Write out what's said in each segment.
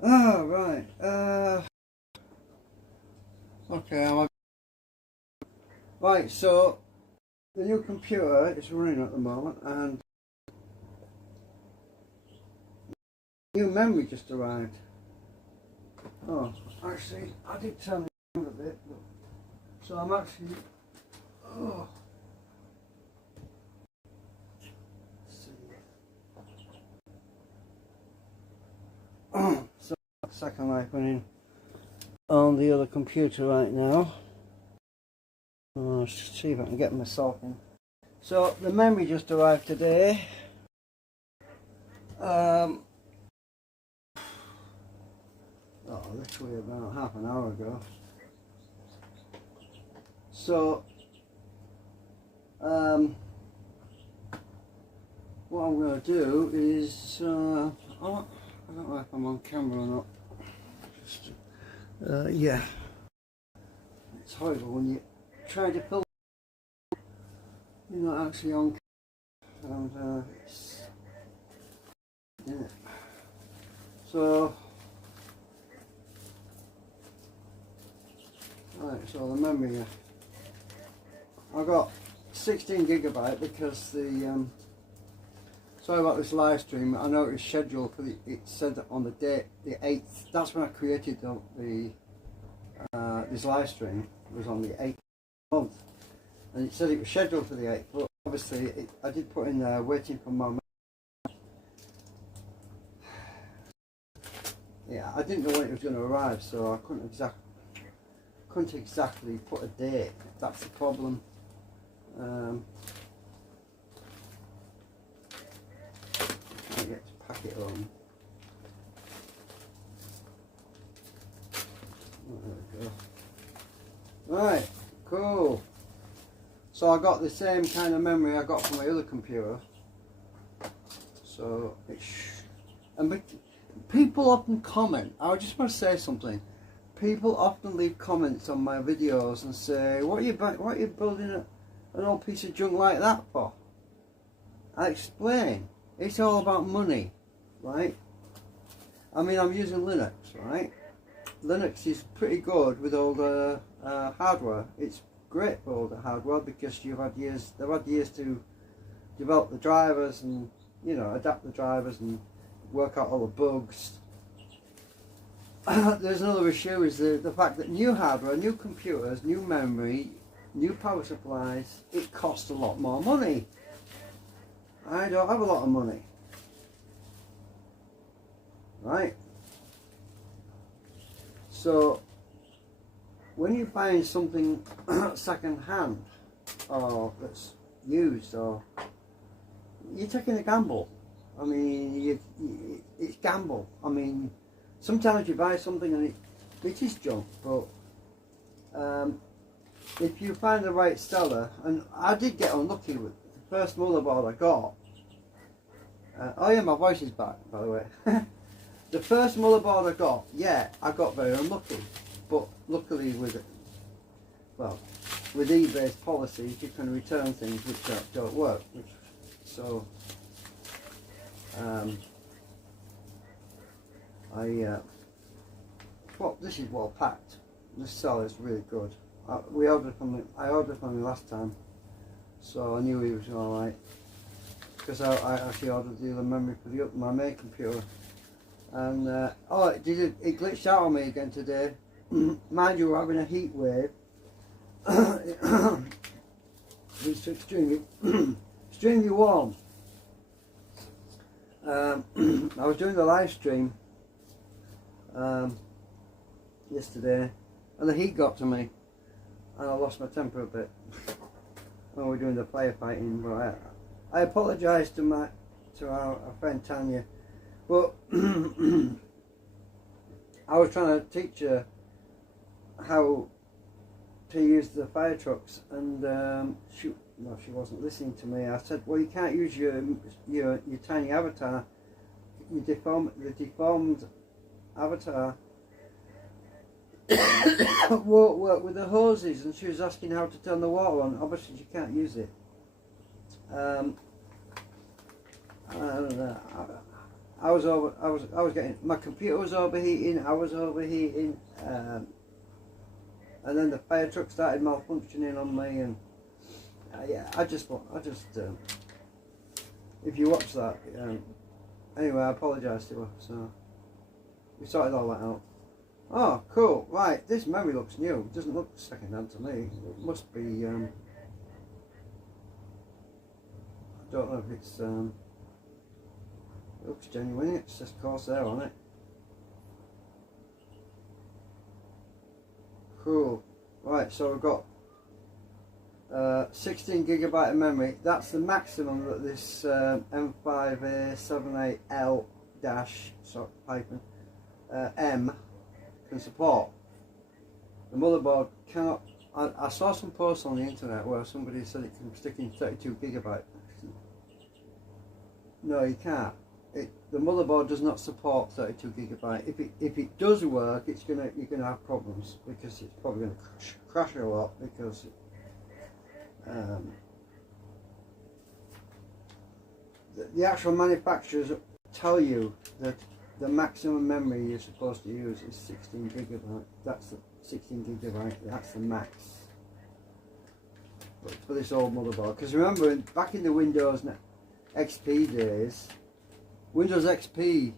Oh, right. Okay, right, so the new computer is running at the moment and new memory just arrived. Oh, actually, I did turn it down a bit, but, so I'm actually, oh, let's see. So, second life running on the other computer right now. Let's see if I can get myself in. So, the memory just arrived today. Literally about half an hour ago. So, what I'm going to do is, I don't know if I'm on camera or not. Just, yeah, it's horrible when you try to film, you're not actually on camera, and it's, yeah. So, right, so the memory, I got 16GB because the, sorry about this live stream, I know it was scheduled for it said on the date, the 8th, that's when I created this live stream, it was on the 8th month, and it said it was scheduled for the 8th, but obviously I did put in there waiting for my, yeah, I didn't know when it was going to arrive, so I couldn't exactly put a date. That's the problem. I get to pack it home. Oh, there we go. Right, cool. So I got the same kind of memory I got from my other computer. So and people often comment. I just want to say something. People often leave comments on my videos and say, "What are you building an old piece of junk like that for?" I explain. It's all about money, right? I mean, I'm using Linux, right? Linux is pretty good with all the hardware. It's great for all the hardware because they've had years to develop the drivers and, you know, adapt the drivers and work out all the bugs. There's another issue, is the fact that new hardware, new computers, new memory, new power supplies, it costs a lot more money. I don't have a lot of money, right? So when you find something second hand or that's used, or you're taking a gamble. I mean, it's gamble. I mean, sometimes you buy something and it is junk, but if you find the right seller, and I did get unlucky with the first motherboard I got. Oh yeah, my voice is back, by the way. The first motherboard I got, yeah, I got very unlucky, but luckily with eBay's policies, you can return things which don't work. This is well packed. This cell is really good. I ordered from him last time, so I knew he was all right. Because I actually ordered the other memory for my main computer, and it glitched out on me again today. Mind you, we're having a heat wave. It's extremely extremely warm. I was doing the live stream yesterday, and the heat got to me, and I lost my temper a bit when we were doing the firefighting. But I apologise to our friend Tanya, but I was trying to teach her how to use the fire trucks, and she wasn't listening to me. I said, well, you can't use your tiny avatar. The deformed avatar won't work with the hoses, and she was asking how to turn the water on. Obviously she can't use it. I don't know. I was getting, my computer was overheating, I was overheating, and then the fire truck started malfunctioning on me, and yeah, I just, if you watch that, anyway, I apologise to her, so we sorted all that out. Oh, cool, right, this memory looks new, it doesn't look second hand to me, it must be, I don't know if it's, it looks genuine, it says Corsair on it. Cool. Right, so we've got 16 gigabyte of memory. That's the maximum that this M5A78L-M can support. The motherboard cannot. I saw some posts on the internet where somebody said it can stick in 32 gigabyte. No, you can't. The motherboard does not support 32 gigabyte. If it does work, you're gonna have problems, because it's probably gonna crash a lot, because the actual manufacturers tell you that the maximum memory you're supposed to use is 16 gigabyte. That's the 16 gigabyte. That's the max. But for this old motherboard, because remember, back in the Windows XP days. Windows XP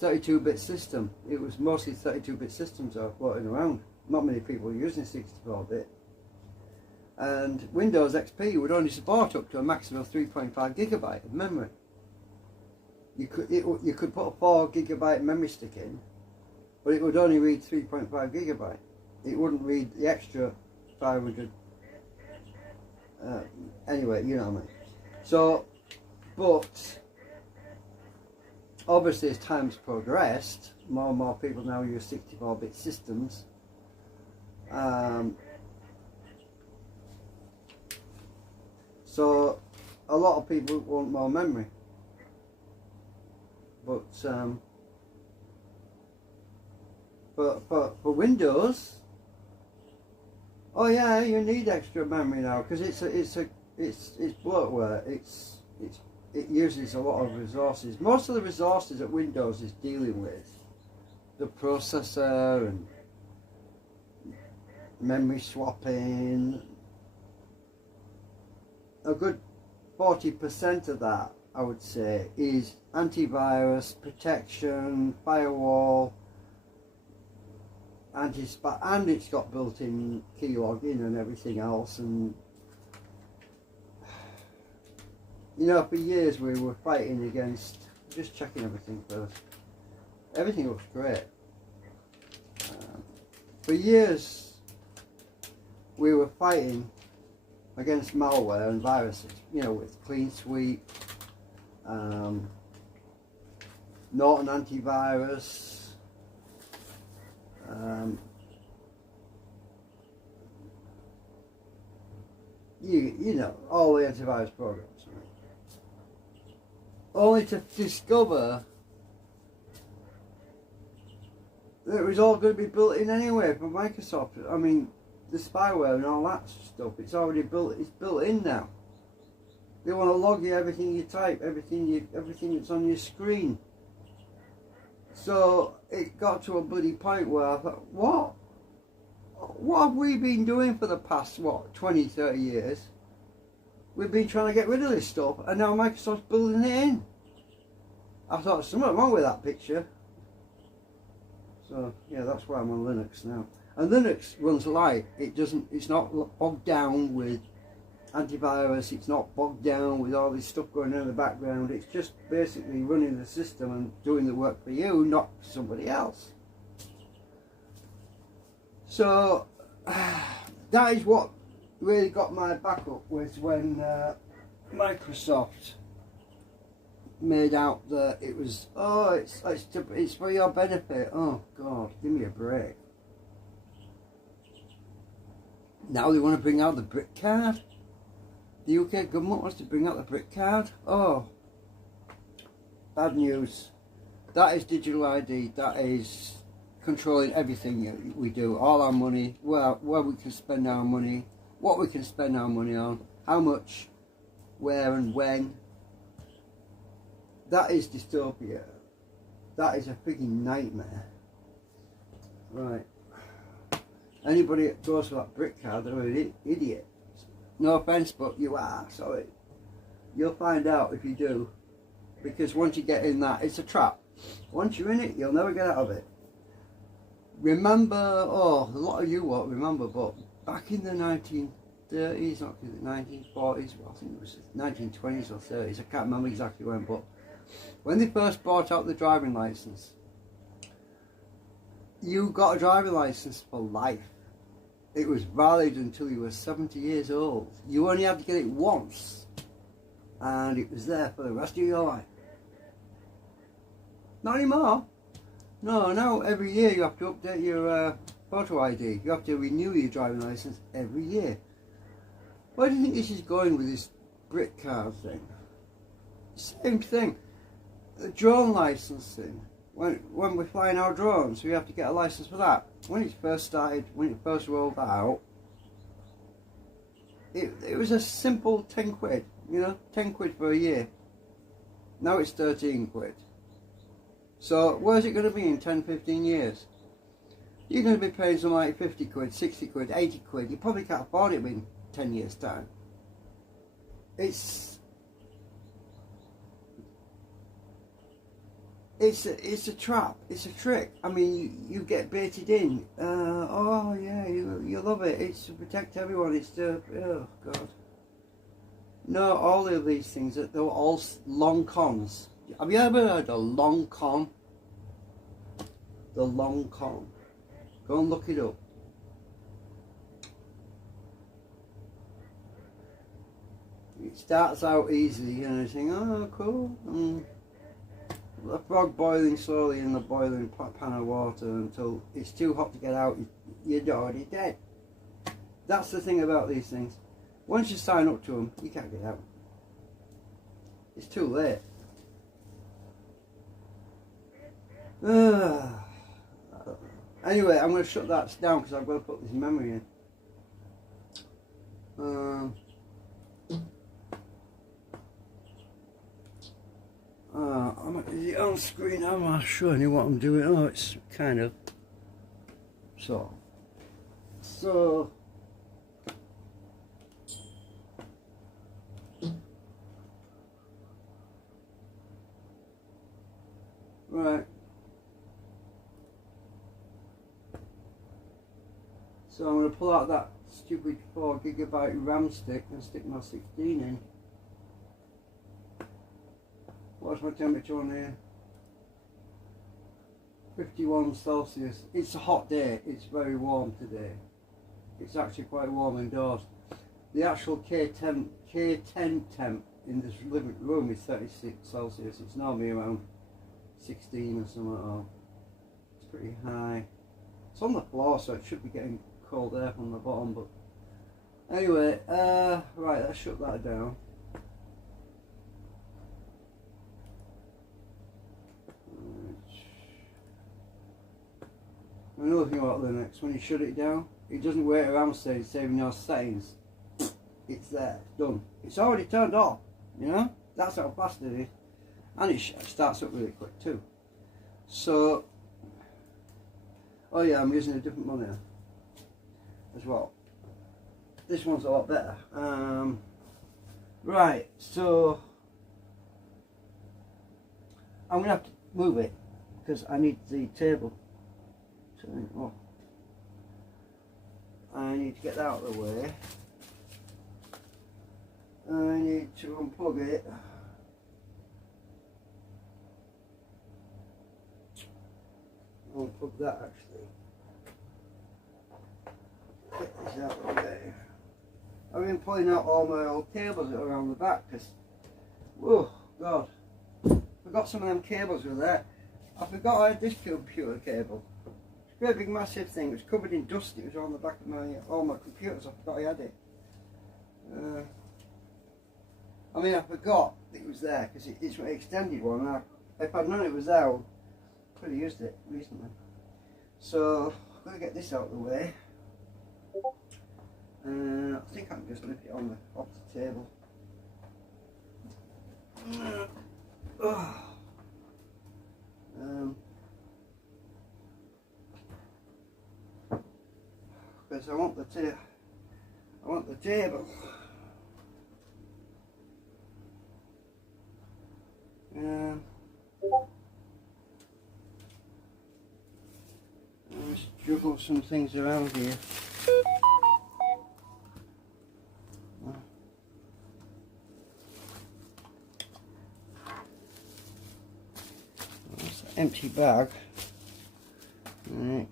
32-bit system, it was mostly 32-bit systems that were floating around. Not many people were using 64-bit. And Windows XP would only support up to a maximum of 3.5 gigabyte of memory. You could put a 4 gigabyte memory stick in, but it would only read 3.5 gigabyte. It wouldn't read the extra 500. Anyway, you know what I mean. So, but obviously, as time's progressed, more and more people now use 64-bit systems. So a lot of people want more memory. But for Windows, oh yeah, you need extra memory now, because it's bloatware. It uses a lot of resources. Most of the resources that Windows is dealing with, the processor and memory swapping, a good 40% of that, I would say, is antivirus, protection, firewall, anti-spam, and it's got built-in keylogin and everything else. And you know, for years we were fighting against, just checking everything first. Everything looks great. For years we were fighting against malware and viruses, you know, with Clean Sweep, Norton Antivirus, you know, all the antivirus programs. Only to discover that it was all going to be built in anyway from Microsoft. I mean, the spyware and all that stuff, it's already built. It's built in now. They want to log you everything you type, everything that's on your screen. So it got to a bloody point where I thought, what have we been doing for the past 20, 30 years? We've been trying to get rid of this stuff, and now Microsoft's building it in. I thought there's something wrong with that picture. So yeah, that's why I'm on Linux now. And Linux runs light. It's not bogged down with antivirus. It's not bogged down with all this stuff going on in the background. It's just basically running the system and doing the work for you, not for somebody else. So that is what really got my back up, was when Microsoft made out that it was, oh, it's for your benefit. Oh God, give me a break. Now they want to bring out the brick card. The UK government wants to bring out the brick card. Oh, bad news. That is digital ID. That is controlling everything we do. All our money, where we can spend our money, what we can spend our money on, how much, where and when. That is dystopia. That is a freaking nightmare. Right. Anybody that goes for that brick card, they're an idiot. No offence, but you are, sorry. You'll find out if you do. Because once you get in that, it's a trap. Once you're in it, you'll never get out of it. Remember, oh, a lot of you won't remember, but back in the 1930s, not the 1940s, well, I think it was 1920s or 30s, I can't remember exactly when, but when they first brought out the driving licence, you got a driving licence for life. It was valid until you were 70 years old. You only had to get it once, and it was there for the rest of your life. Not anymore. No, now every year you have to update your photo ID. You have to renew your driving licence every year. Where do you think this is going with this brick card thing? Same thing. The drone licensing. When we're flying our drones, we have to get a licence for that. When it first started, when it first rolled out, it was a simple 10 quid, you know, 10 quid for a year. Now it's 13 quid. So where's it going to be in 10, 15 years? You're going to be paying something like 50 quid, 60 quid, 80 quid. You probably can't afford it in 10 years time. It's a trap. It's a trick. I mean, you get baited in. Oh yeah, you love it. It's to protect everyone. It's to, oh god. No, all of these things, they're all long cons. Have you ever heard of long con? The long con. Go and look it up. It starts out easy and you think, oh cool. A frog boiling slowly in the boiling pan of water until it's too hot to get out, you're already dead. That's the thing about these things. Once you sign up to them, you can't get out. It's too late. Anyway, I'm going to shut that down because I've got to put this memory in. Is it on screen? I'm not showing you what I'm doing. Oh, it's kind of. So. Right. So I'm going to pull out that stupid 4GB RAM stick and stick my 16 in. What's my temperature on here? 51 Celsius. It's a hot day. It's very warm today. It's actually quite warm indoors. The actual K10 temp in this living room is 36 Celsius. It's normally around 16 or something. Or it's pretty high. It's on the floor, so it should be getting cold air from the bottom. But anyway, right, let's shut that down. Another thing about Linux, when you shut it down, it doesn't wait around saving your settings. It's there, done. It's already turned off, you know? That's how fast it is. And it starts up really quick too. So, oh yeah, I'm using a different monitor as well. This one's a lot better. Right, so I'm going to have to move it because I need the table. Oh. I need to get that out of the way. I need to unplug it. Unplug that actually. Get this out of the way. I've been pulling out all my old cables that are around the back because, whoa, God, forgot some of them cables were there. I forgot I had this computer cable. Great big massive thing. It was covered in dust. It was on the back of all my computers. I forgot I had it. I mean, I forgot that it was there because it's an extended one. If I'd known it was there, I could have used it recently. So I'm going to get this out of the way. I think I can just lift it off the table. because I want the table. Let's juggle some things around here. That's an empty bag. Right.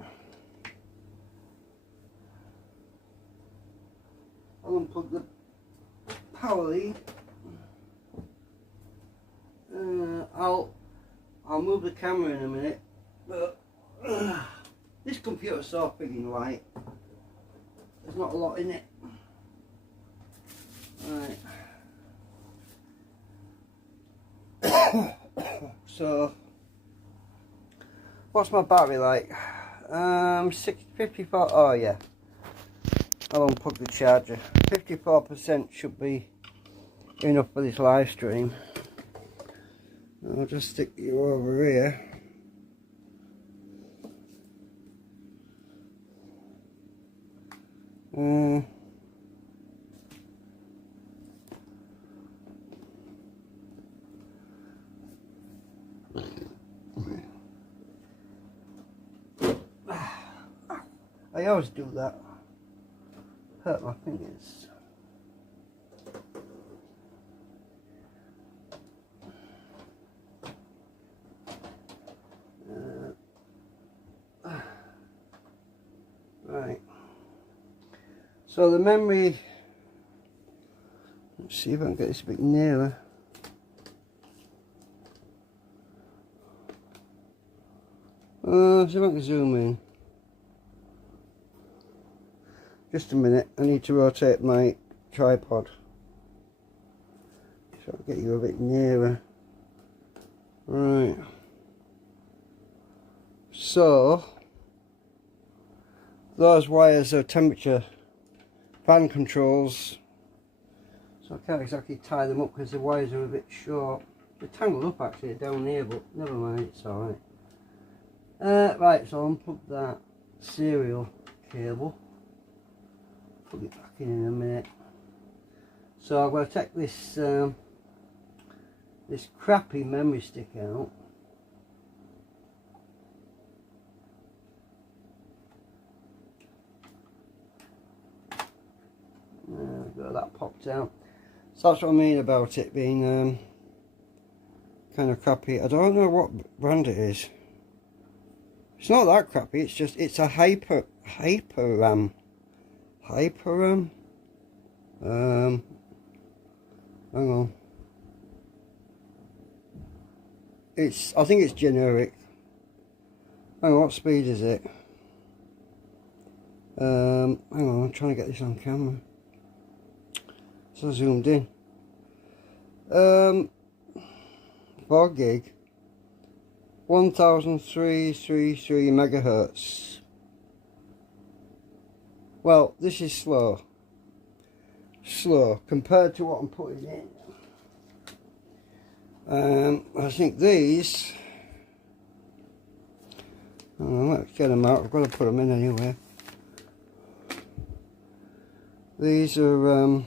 I'll unplug the power lead. I'll move the camera in a minute, but this computer's so big and light. There's not a lot in it. Right. So, what's my battery like? 54. Oh yeah. I'll unplug the charger. 54% should be enough for this live stream. I'll just stick you over here. I always do that. Hurt my fingers. Right. So the memory. Let's see if I can get this a bit nearer. See if I can zoom in. Just a minute, I need to rotate my tripod so I'll get you a bit nearer. Right. So those wires are temperature fan controls. So I can't exactly tie them up because the wires are a bit short. They're tangled up actually down here, but never mind, it's alright. Right, so I'll unplug that serial cable. Put it back in a minute. So I'm going to take this this crappy memory stick out. Got that popped out. So that's what I mean about it being kind of crappy. I don't know what brand it is. It's not that crappy. It's just a hyper RAM. Hang on. I think it's generic. Hang on, what speed is it? Hang on, I'm trying to get this on camera. So zoomed in. 4 gig. 1333 megahertz. Well, this is slow compared to what I'm putting in. I think these, let's get them out. I've got to put them in anyway. These are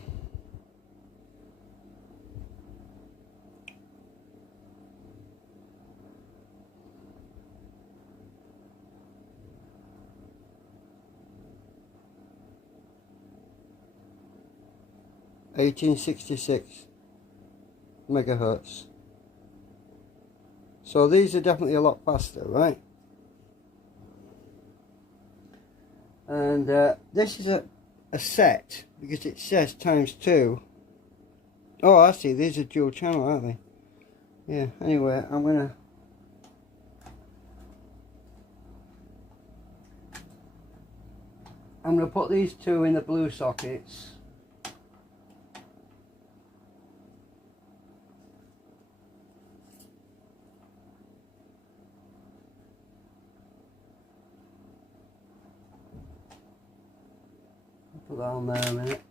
1866 megahertz. So these are definitely a lot faster, right? And this is a set because it says ×2. Oh, I see. These are dual channel, aren't they? Yeah. Anyway, I'm gonna put these two in the blue sockets. Put that on there a minute.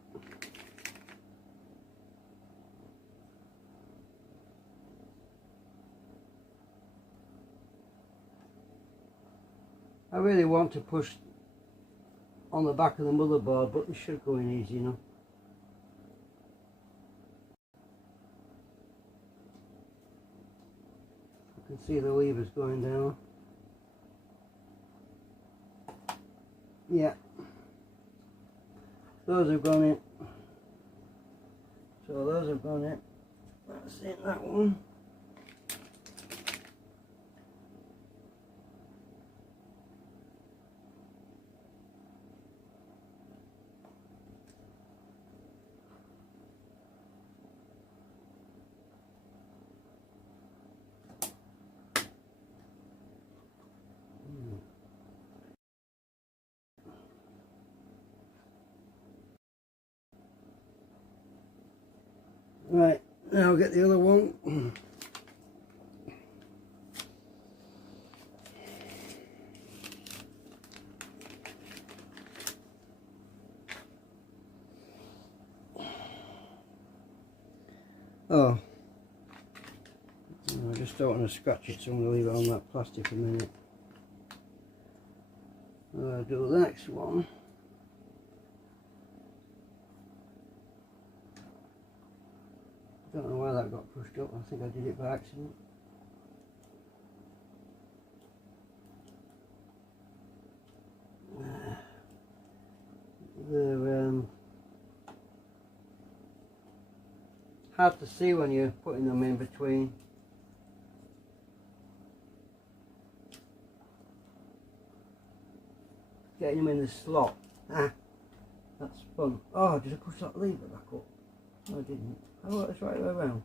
I really want to push on the back of the motherboard, but this should go in easy enough. I can see the levers going down. Yeah, those have gone in. So those have gone in. That's it, that one. Right, now I'll get the other one. Oh, I just don't want to scratch it, so I'm going to leave it on that plastic a minute. I'll do the next one. I don't know why that got pushed up. I think I did it by accident. They're hard to see when you're putting them in between. Getting them in the slot. Ah, that's fun. Oh, did I push that lever back up? No, I didn't. Oh, it's right way around.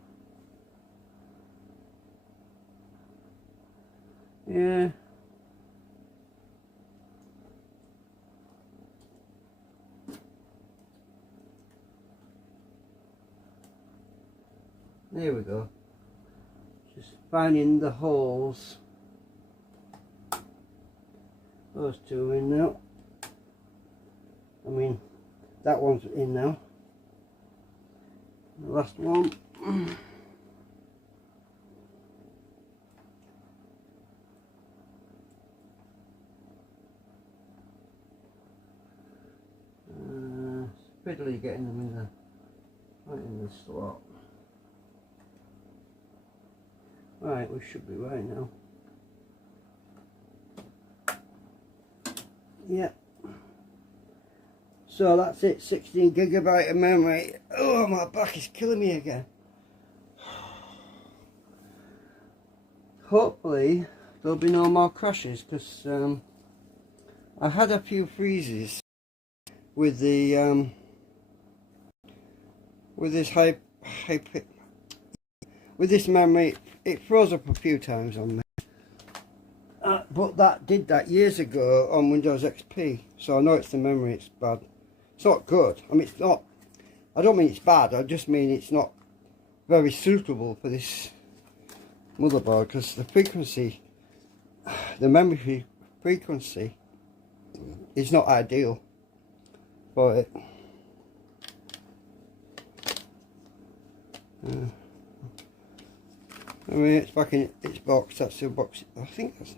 Yeah. There we go. Just finding the holes. Those two are in now. I mean, that one's in now. The last one. Fiddly getting them in the right in the slot. Right, we should be right now. Yeah. So that's it, 16 gigabyte of memory. Oh, my back is killing me again. Hopefully there'll be no more crashes, because I had a few freezes with the with this with this memory. It froze up a few times on me, but that did that years ago on Windows XP, so I know it's the memory. It's bad. It's not good. I mean, it's not. I don't mean it's bad. I just mean it's not very suitable for this motherboard, because the frequency, the memory frequency, is not ideal for it. I mean, it's back in its box. That's the box. I think that's.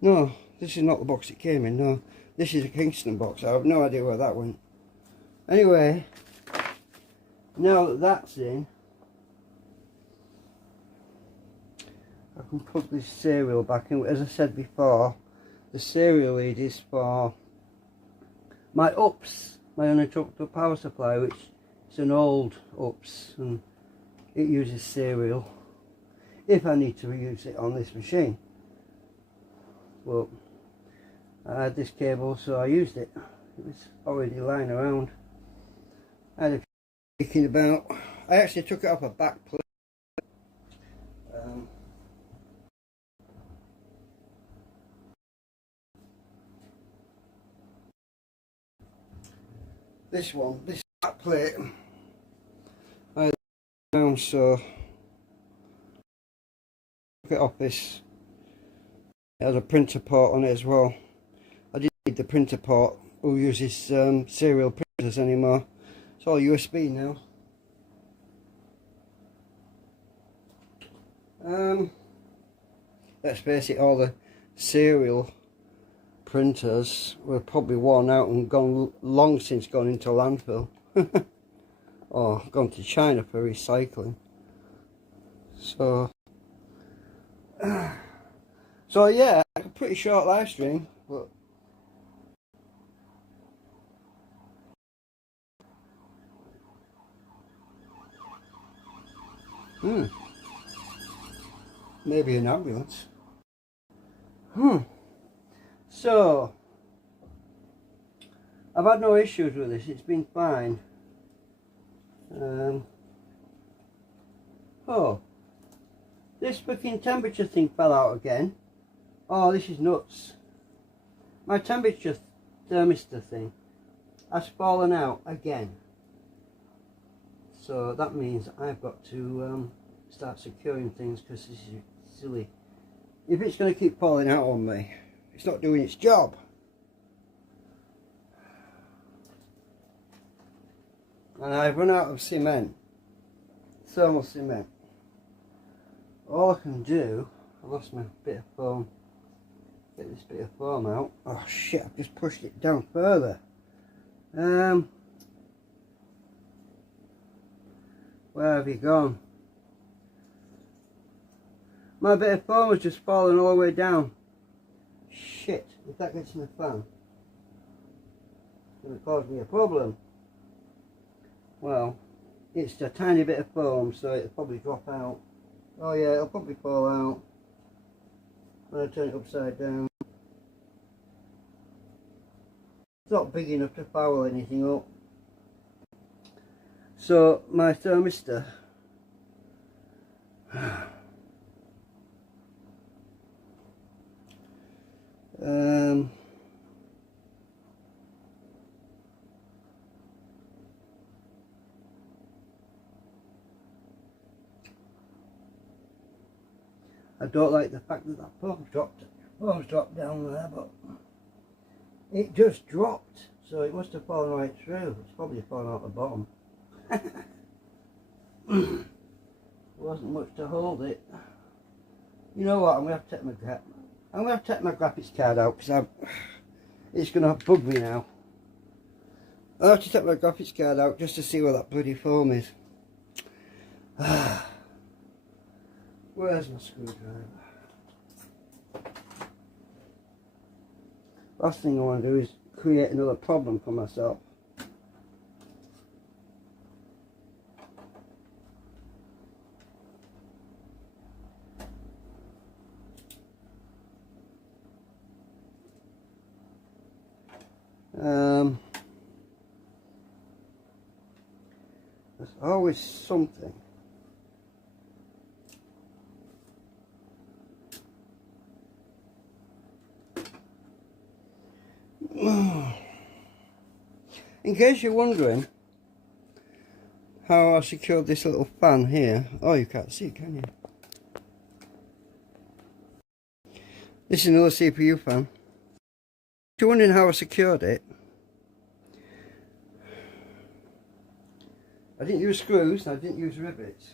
No, this is not the box it came in. No, this is a Kingston box. I have no idea where that went. Anyway, now that that's in, I can plug this serial back in. As I said before, the serial lead is for my UPS, my uninterruptible power supply, which is an old UPS, and it uses serial if I need to reuse it on this machine. Well, I had this cable, so I used it. It was already lying around. I had a thinking about. I actually took it off a back plate. This one, this back plate, I had it down, so took it off this. It has a printer port on it as well. I didn't need the printer port. Who uses serial printers anymore? It's all USB now. Let's face it, all the serial printers were probably worn out and gone long since gone into landfill. Or gone to China for recycling. So yeah, a pretty short live stream, but maybe an ambulance. So I've had no issues with this, it's been fine. Oh, this freaking temperature thing fell out again. Oh, this is nuts. My temperature thermistor thing has fallen out again. So that means I've got to start securing things, because this is silly. If it's going to keep falling out on me, it's not doing its job. And I've run out of cement, thermal cement. All I can do, I lost my bit of foam, get this bit of foam out. Oh shit, I've just pushed it down further. Where have you gone? My bit of foam has just fallen all the way down. Shit, if that gets in the fan, it's going to cause me a problem. Well, it's a tiny bit of foam, so it'll probably drop out. Oh yeah, it'll probably fall out when I turn it upside down. It's not big enough to foul anything up. So my thermistor I don't like the fact that that foam's dropped down there, but it just dropped, so it must have fallen right through. It's probably fallen out the bottom. There wasn't much to hold it. You know what? I'm gonna have to take my graphics card out, because it's gonna bug me now. I'll have to take my graphics card out just to see where that bloody foam is. Where's my screwdriver? Last thing I want to do is create another problem for myself. There's always something. In case you're wondering how I secured this little fan here, oh, you can't see it, can you? This is another CPU fan. If you're wondering how I secured it, I didn't use screws, I didn't use rivets.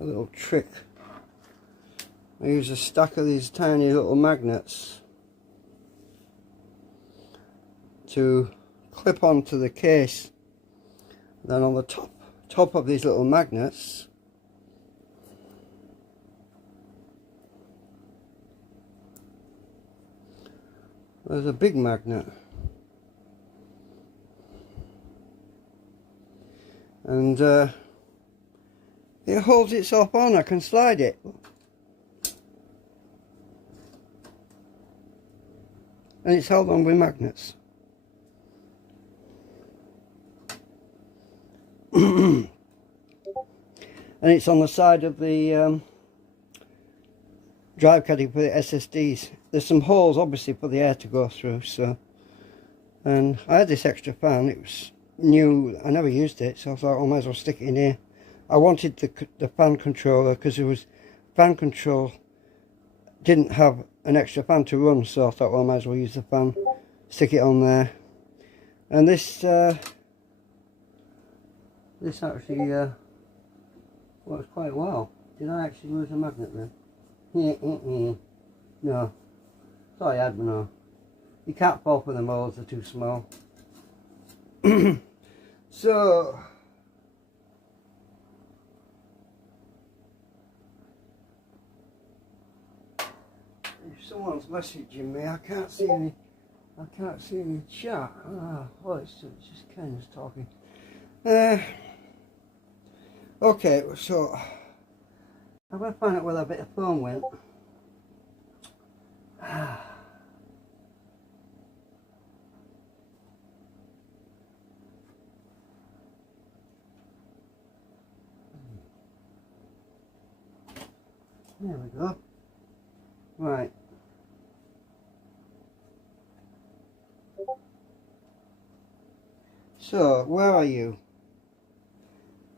A little trick. I use a stack of these tiny little magnets to clip onto the case. Then on the top of these little magnets, there's a big magnet, and it holds itself on. I can slide it. And it's held on with magnets. And it's on the side of the drive caddy for the SSDs. There's some holes obviously for the air to go through, so. And I had this extra fan, it was new, I never used it, so I thought, oh, I might as well stick it in here. I wanted the fan controller, because it was fan control, didn't have an extra fan to run, so I thought, well, I might as well use the fan, stick it on there. And this actually Works quite well. Did I actually lose a magnet then? No. Thought I had, but no. You can't fall for the molds, they're too small. So, if someone's messaging me, I can't see any chat. Oh, it's just Ken's talking. Okay, so I'm going to find out where that bit of foam went. There we go. Right. So, where are you?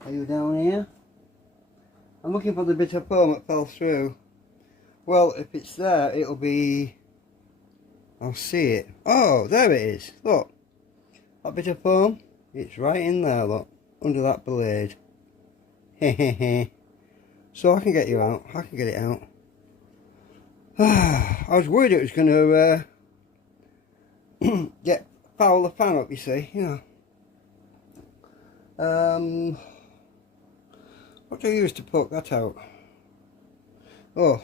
Are you down here? I'm looking for the bit of foam that fell through. Well, if it's there, it'll be... I'll see it. Oh, there it is. Look. That bit of foam. It's right in there, look. Under that blade. Hehehe. So I can get you out. I can get it out. I was worried it was going to get foul the fan up, you see. You know. What do I use to poke that out? Oh.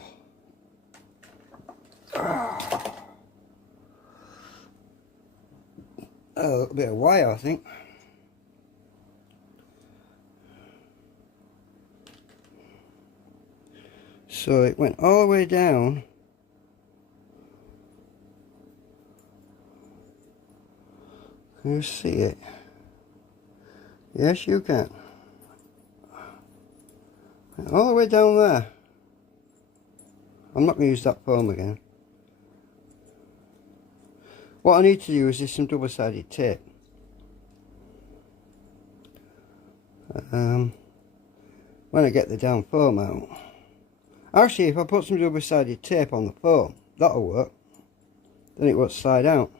A little bit of wire, I think. So it went all the way down. Can you see it? Yes, you can. All the way down there. I'm not going to use that foam again. What I need to use is some double-sided tape. When I get the damn foam out. Actually, if I put some double-sided tape on the foam, that'll work. Then it won't slide out.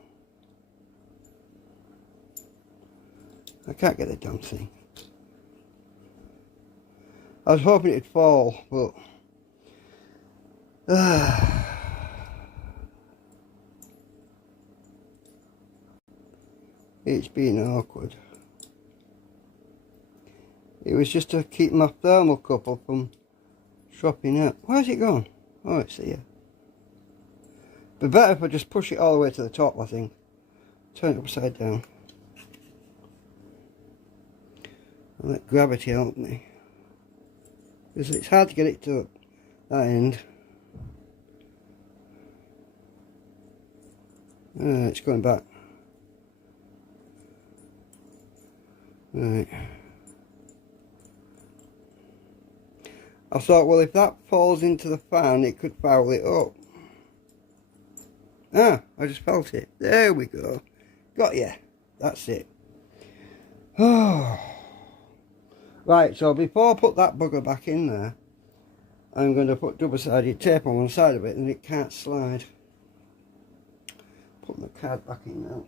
I can't get the damn thing. I was hoping it'd fall, but... it's been awkward. It was just to keep my thermocouple from dropping out. Where's it gone? Oh, it's here. But better if I just push it all the way to the top, I think. Turn it upside down. And let gravity help me. Because it's hard to get it to that end. It's going back. Right. I thought, well, if that falls into the fan, it could foul it up. Ah, I just felt it. There we go. Got ya. That's it. Oh. Right, so before I put that bugger back in there, I'm going to put double-sided tape on one side of it and it can't slide. Put the card back in now.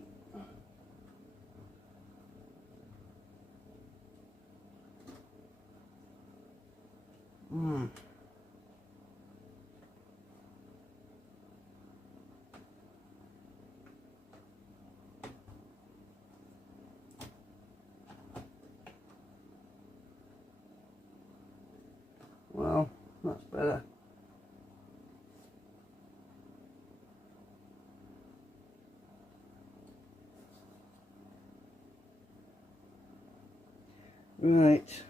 Well, that's better. Right.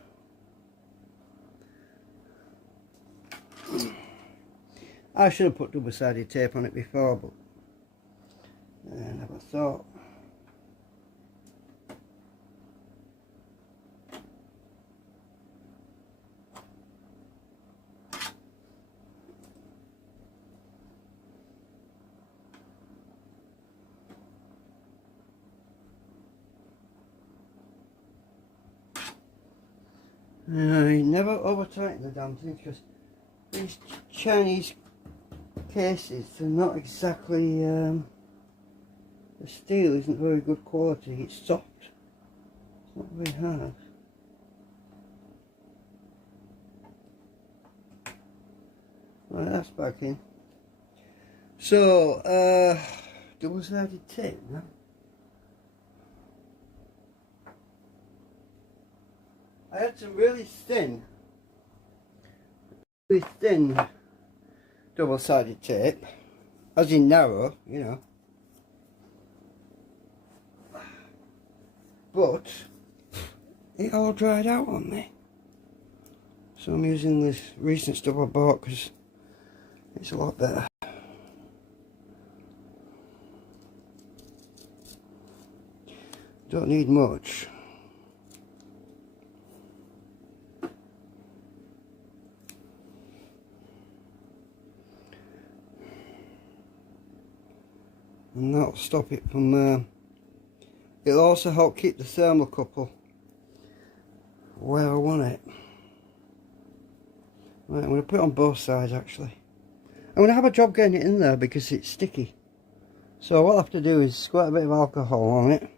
I should have put double-sided tape on it before, but I never thought. I never over-tighten the damn thing because these Chinese cases are not exactly, the steel isn't very good quality, it's soft, it's not very hard. Right, that's back in. So, double-sided tape now. I had some really thin double-sided tape, as in narrow, you know. But it all dried out on me. So I'm using this recent stuff I bought because it's a lot better. Don't need much. And that'll stop it from, it'll also help keep the thermocouple where I want it. Right, I'm going to put it on both sides actually. I'm going to have a job getting it in there because it's sticky. So what I'll have to do is squirt a bit of alcohol on it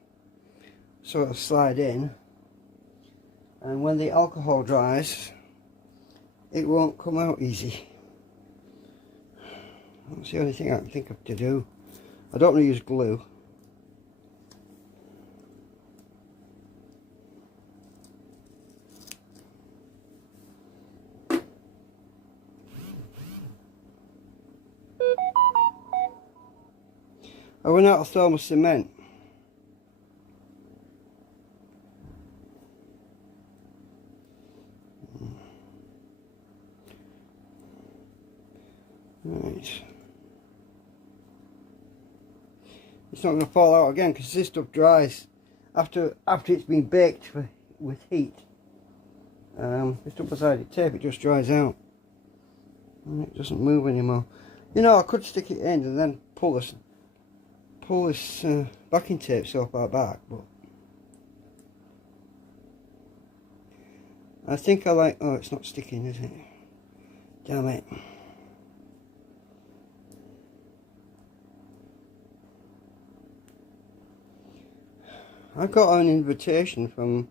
so it'll slide in. And when the alcohol dries, it won't come out easy. That's the only thing I can think of to do. I don't want to use glue. I went out of thermal cement. Right. It's not going to fall out again because this stuff dries after it's been baked with heat. This double-sided tape, it just dries out and it doesn't move anymore. You know, I could stick it in and then pull this backing tape so far back, but I think I like. Oh, it's not sticking, is it? Damn it. I got an invitation from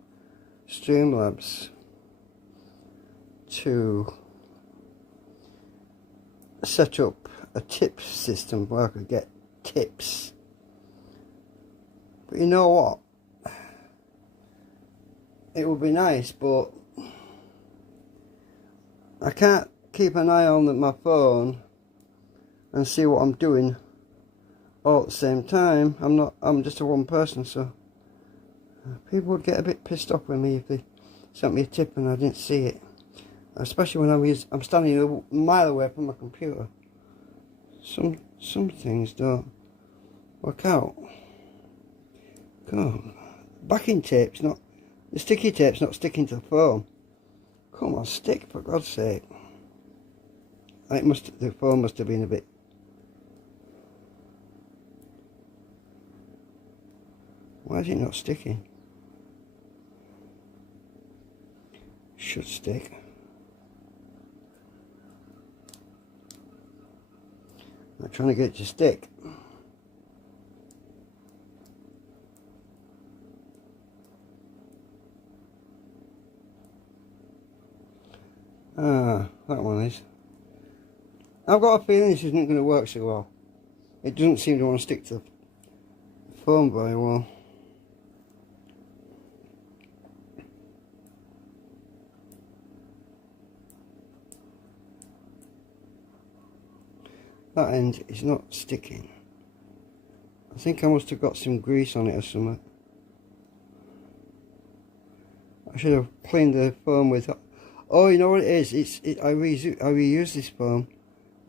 Streamlabs to set up a tip system where I could get tips. But you know what? It would be nice, but I can't keep an eye on my phone and see what I'm doing all at the same time. I'm just a one person, so people would get a bit pissed off with me if they sent me a tip and I didn't see it. Especially when I'm standing a mile away from my computer. Some things don't work out. God, backing tape's not, the sticky tape's not sticking to the foam. Come on, stick, for God's sake. The foam must have been a bit. Why is it not sticking? Should stick. I'm trying to get it to stick. Ah, that one is. I've got a feeling this isn't going to work so well. It doesn't seem to want to stick to the foam very well. That end is not sticking. I think I must have got some grease on it or something. I should have cleaned the foam with. Oh, you know what it is? I reuse this foam.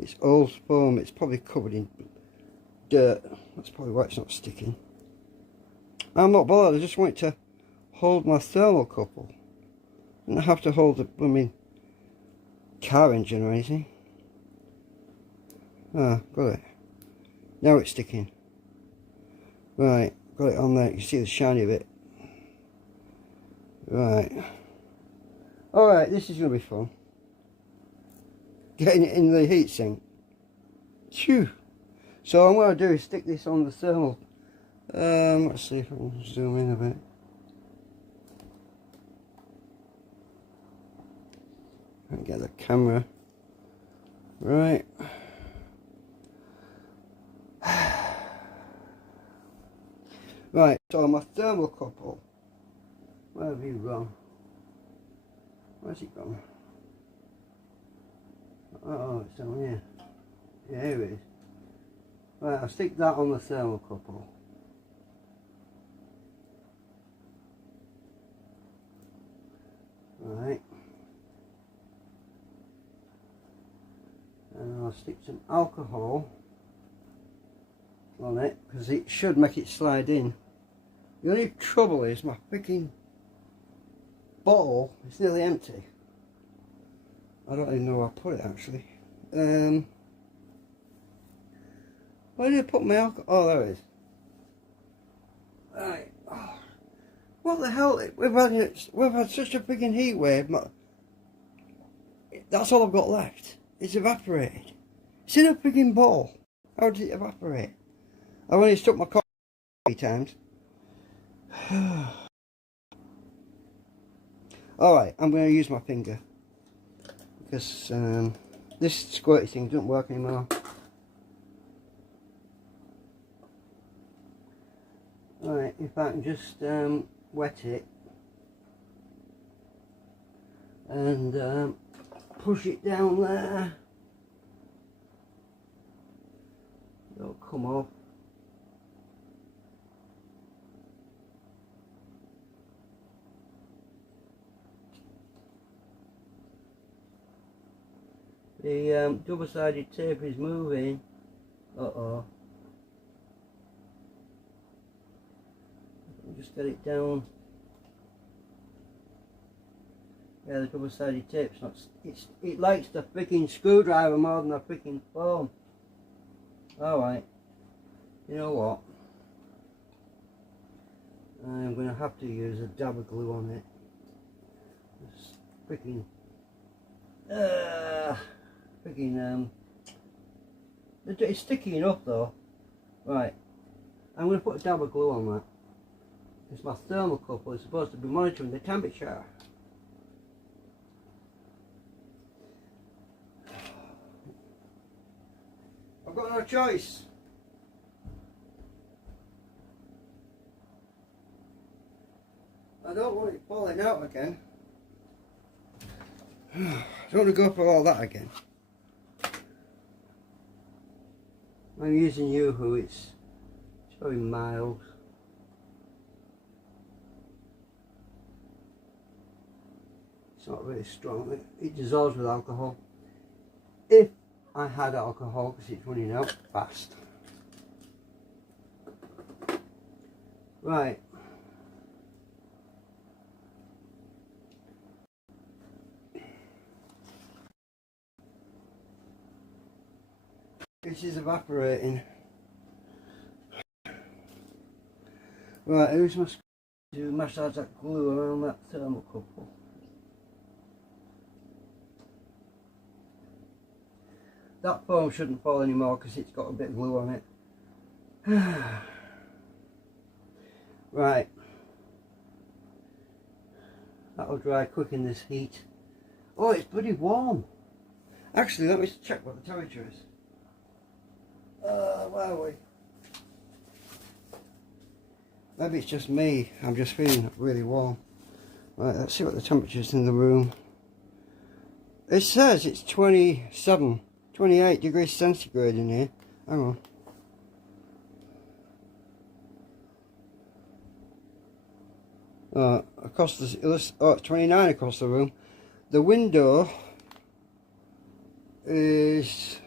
It's old foam. It's probably covered in dirt. That's probably why it's not sticking. I'm not bothered. I just want it to hold my thermocouple. I don't have to hold the blooming car engine or anything. Ah, got it. Now it's sticking. Right, got it on there. You can see the shiny bit. Right. Alright, this is going to be fun. Getting it in the heatsink. Phew. So what I'm going to do is stick this on the thermal. Let's see if I can zoom in a bit. And get the camera Right. Right, so my thermocouple. Where have you gone? Where's it gone? Oh, it's down here. Yeah, here it is. Right, I'll stick that on the thermocouple. Right. And I'll stick some alcohol on it because it should make it slide in. The only trouble is my freaking bottle is nearly empty. I don't even know where I put it actually. Where did I put my alcohol? Oh, there it is. Right. Oh, what the hell? We've had such a freaking heat wave. That's all I've got left. It's evaporated. It's in a freaking bottle. How did it evaporate? I've only stuck my coffee 3 times. Alright, I'm going to use my finger. Because this squirty thing doesn't work anymore. Alright, if I can just wet it. And push it down there. It'll come off. The double-sided tape is moving. Uh-oh. Just get it down. Yeah, the double-sided tape's not. It likes the freaking screwdriver more than the freaking foam. Alright. You know what? I'm going to have to use a dab of glue on it. It's freaking. It's sticky enough though. Right. I'm going to put a dab of glue on that. Because my thermocouple is supposed to be monitoring the temperature. I've got no choice. I don't want it falling out again. I don't want to go for all that again. I'm using Yoo-hoo, it's very mild. It's not really strong. It dissolves with alcohol. If I had alcohol, because it's running out fast. Right. This is evaporating. Right, here's my to massage that glue around that thermocouple. That foam shouldn't fall anymore because it's got a bit of glue on it. Right. That'll dry quick in this heat. Oh, it's bloody warm. Actually, let me check what the temperature is. Where are we? Maybe it's just me. I'm just feeling really warm. Right, let's see what the temperature is in the room. It says it's 28 degrees centigrade in here. Hang on. Across the, oh, it's 29 across the room. The window is,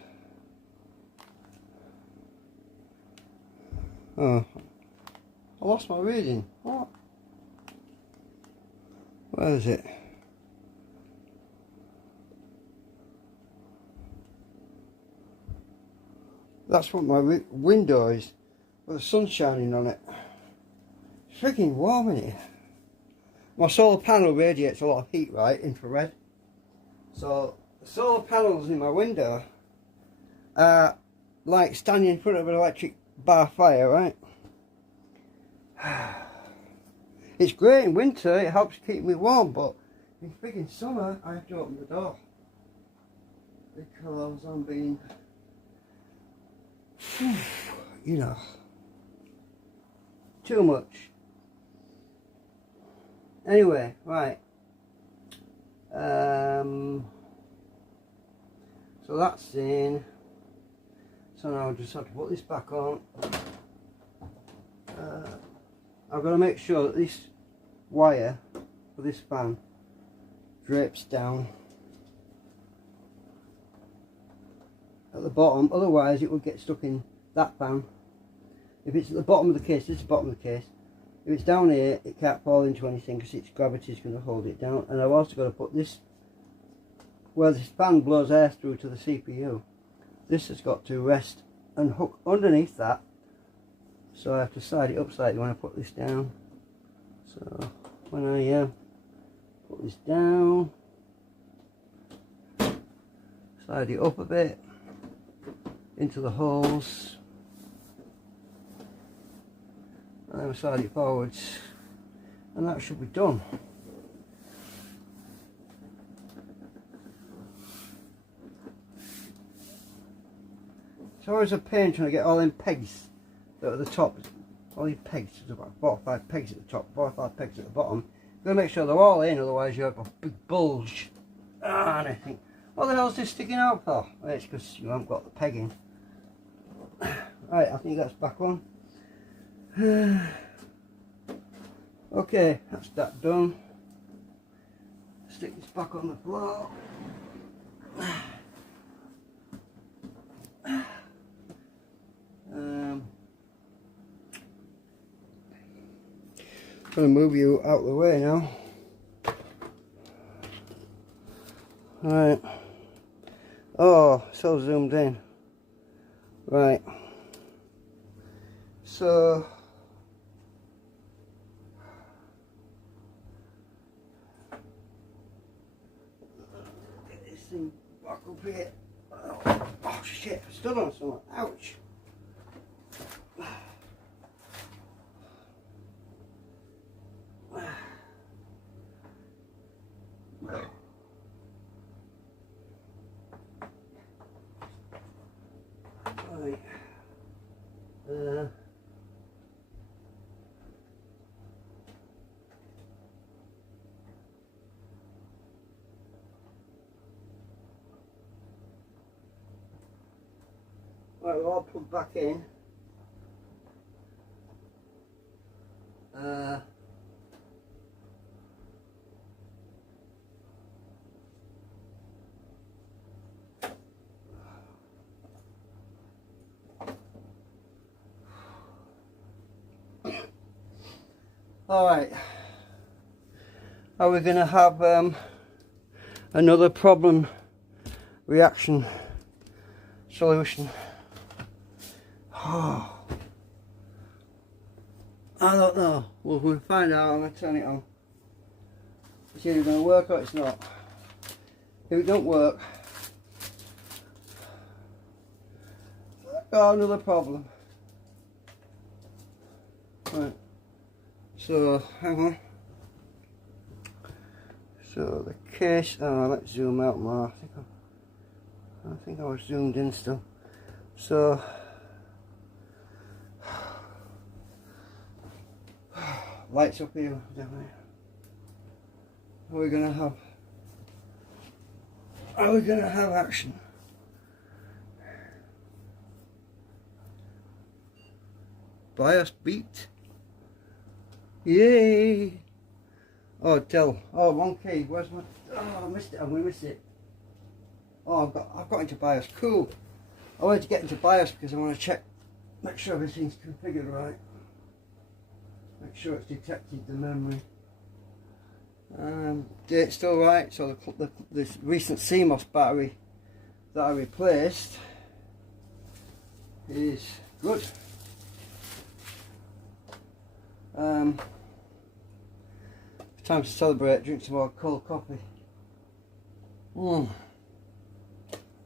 oh, I lost my reading. What? Where is it? That's what my window is, with the sun shining on it. It's freaking warm in here. My solar panel radiates a lot of heat, right, infrared. So the solar panels in my window are like standing in front of an electric bar fire, right? It's great in winter, it helps keep me warm, but in freaking summer I have to open the door. because I'm being, you know, too much. Anyway, right. So that's in. So now I just have to put this back on. I've got to make sure that this wire for this fan drapes down at the bottom, otherwise it will get stuck in that fan. If it's at the bottom of the case, this is the bottom of the case. If it's down here, it can't fall into anything because its gravity is going to hold it down. And I've also got to put this, where this fan blows air through to the CPU, this has got to rest and hook underneath that. So I have to slide it up slightly when I put this down. So when I put this down, slide it up a bit into the holes, and then slide it forwards, and that should be done. It's always a pain trying to get all them pegs that are at the top, all these pegs, there's about 4 or 5 pegs at the top, 4 or 5 pegs at the bottom. You've got to make sure they're all in, otherwise you have a big bulge. And I think, what the hell is this sticking out for? Well, it's because you haven't got the pegging. Right, I think that's back on. Okay, that's that done. Stick this back on the floor. I'm going to move you out of the way now. Right. Oh, so zoomed in. Right. So get this thing back up here. Oh shit, I stood on something. Ouch. Right. Right, we'll all put back in. Alright, are we going to have another problem reaction solution? Oh, I don't know. We'll find out. I'm going to turn it on. It's either going to work or it's not. If it don't work, I've got another problem. Right. So, hang on. So the case, oh, let's zoom out more. I think I was zoomed in still. So, lights up here, definitely. Are we gonna have action? BIOS beat. Yay! Oh, oh, one key. Where's my? Oh, I missed it. I'm gonna miss it. Oh, I've got into BIOS. Cool. I wanted to get into BIOS because I want to check, make sure everything's configured right. Make sure it's detected the memory. Date's still right. So this recent CMOS battery that I replaced is good. Time to celebrate, drink some more cold coffee.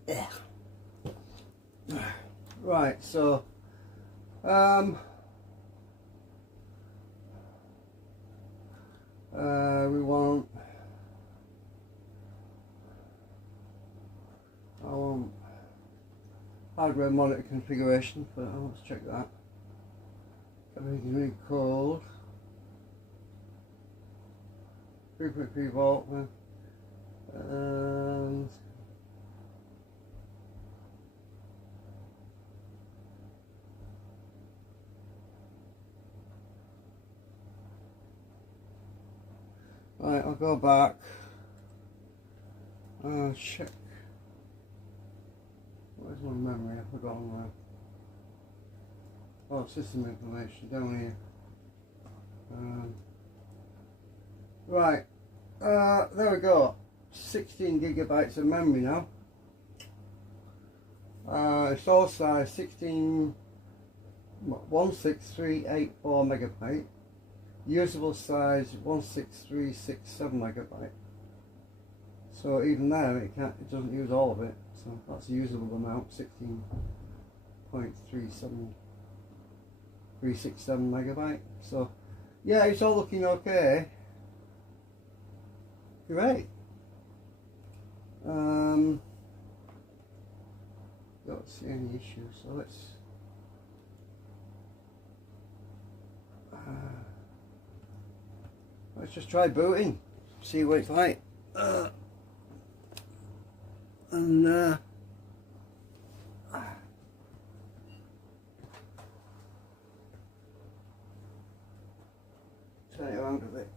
Yeah. Right, so we want, Hardware monitor configuration, but let's check that. Everything's really cold. 3.3 volt, and right, I'll go back. Check. Where's my memory? I've forgotten where. Oh, system information down here. Right, there we go. 16 gigabytes of memory now. Install size 16384 megabyte. Usable size 16367 megabyte. So even now it doesn't use all of it. So that's a usable amount, 16.37367 megabyte. So yeah, it's all looking okay. Great. Don't see any issues. So let's just try booting, see what it's like. And turn it around a bit.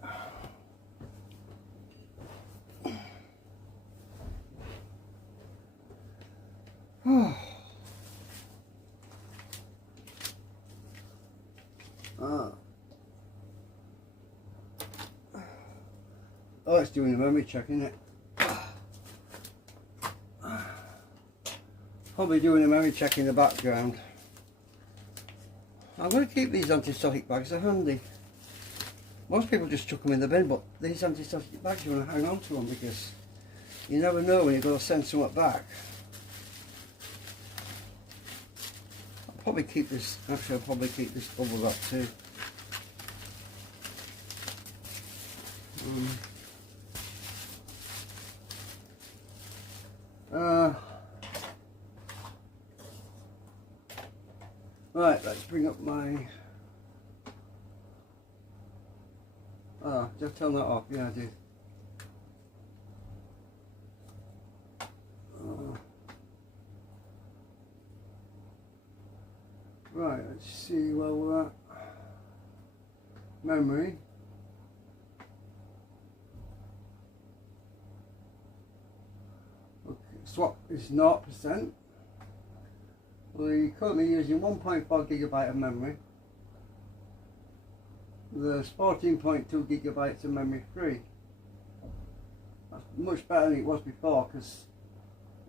Oh, it's doing the memory check, isn't it? Probably doing a memory check in the background. I'm going to keep these anti-static bags, they're handy. Most people just chuck them in the bin, but these anti-static bags you want to hang on to them because you never know when you're going to send something back. I'll probably keep this, actually I'll probably keep this bubble wrap too. Right, let's bring up my... just turn that off. Yeah, I did. Right, let's see where we're at. Memory. Okay, swap is 0%. We're currently using 1.4 gigabyte of memory. There's 14.2 gigabytes of memory free. That's much better than it was before because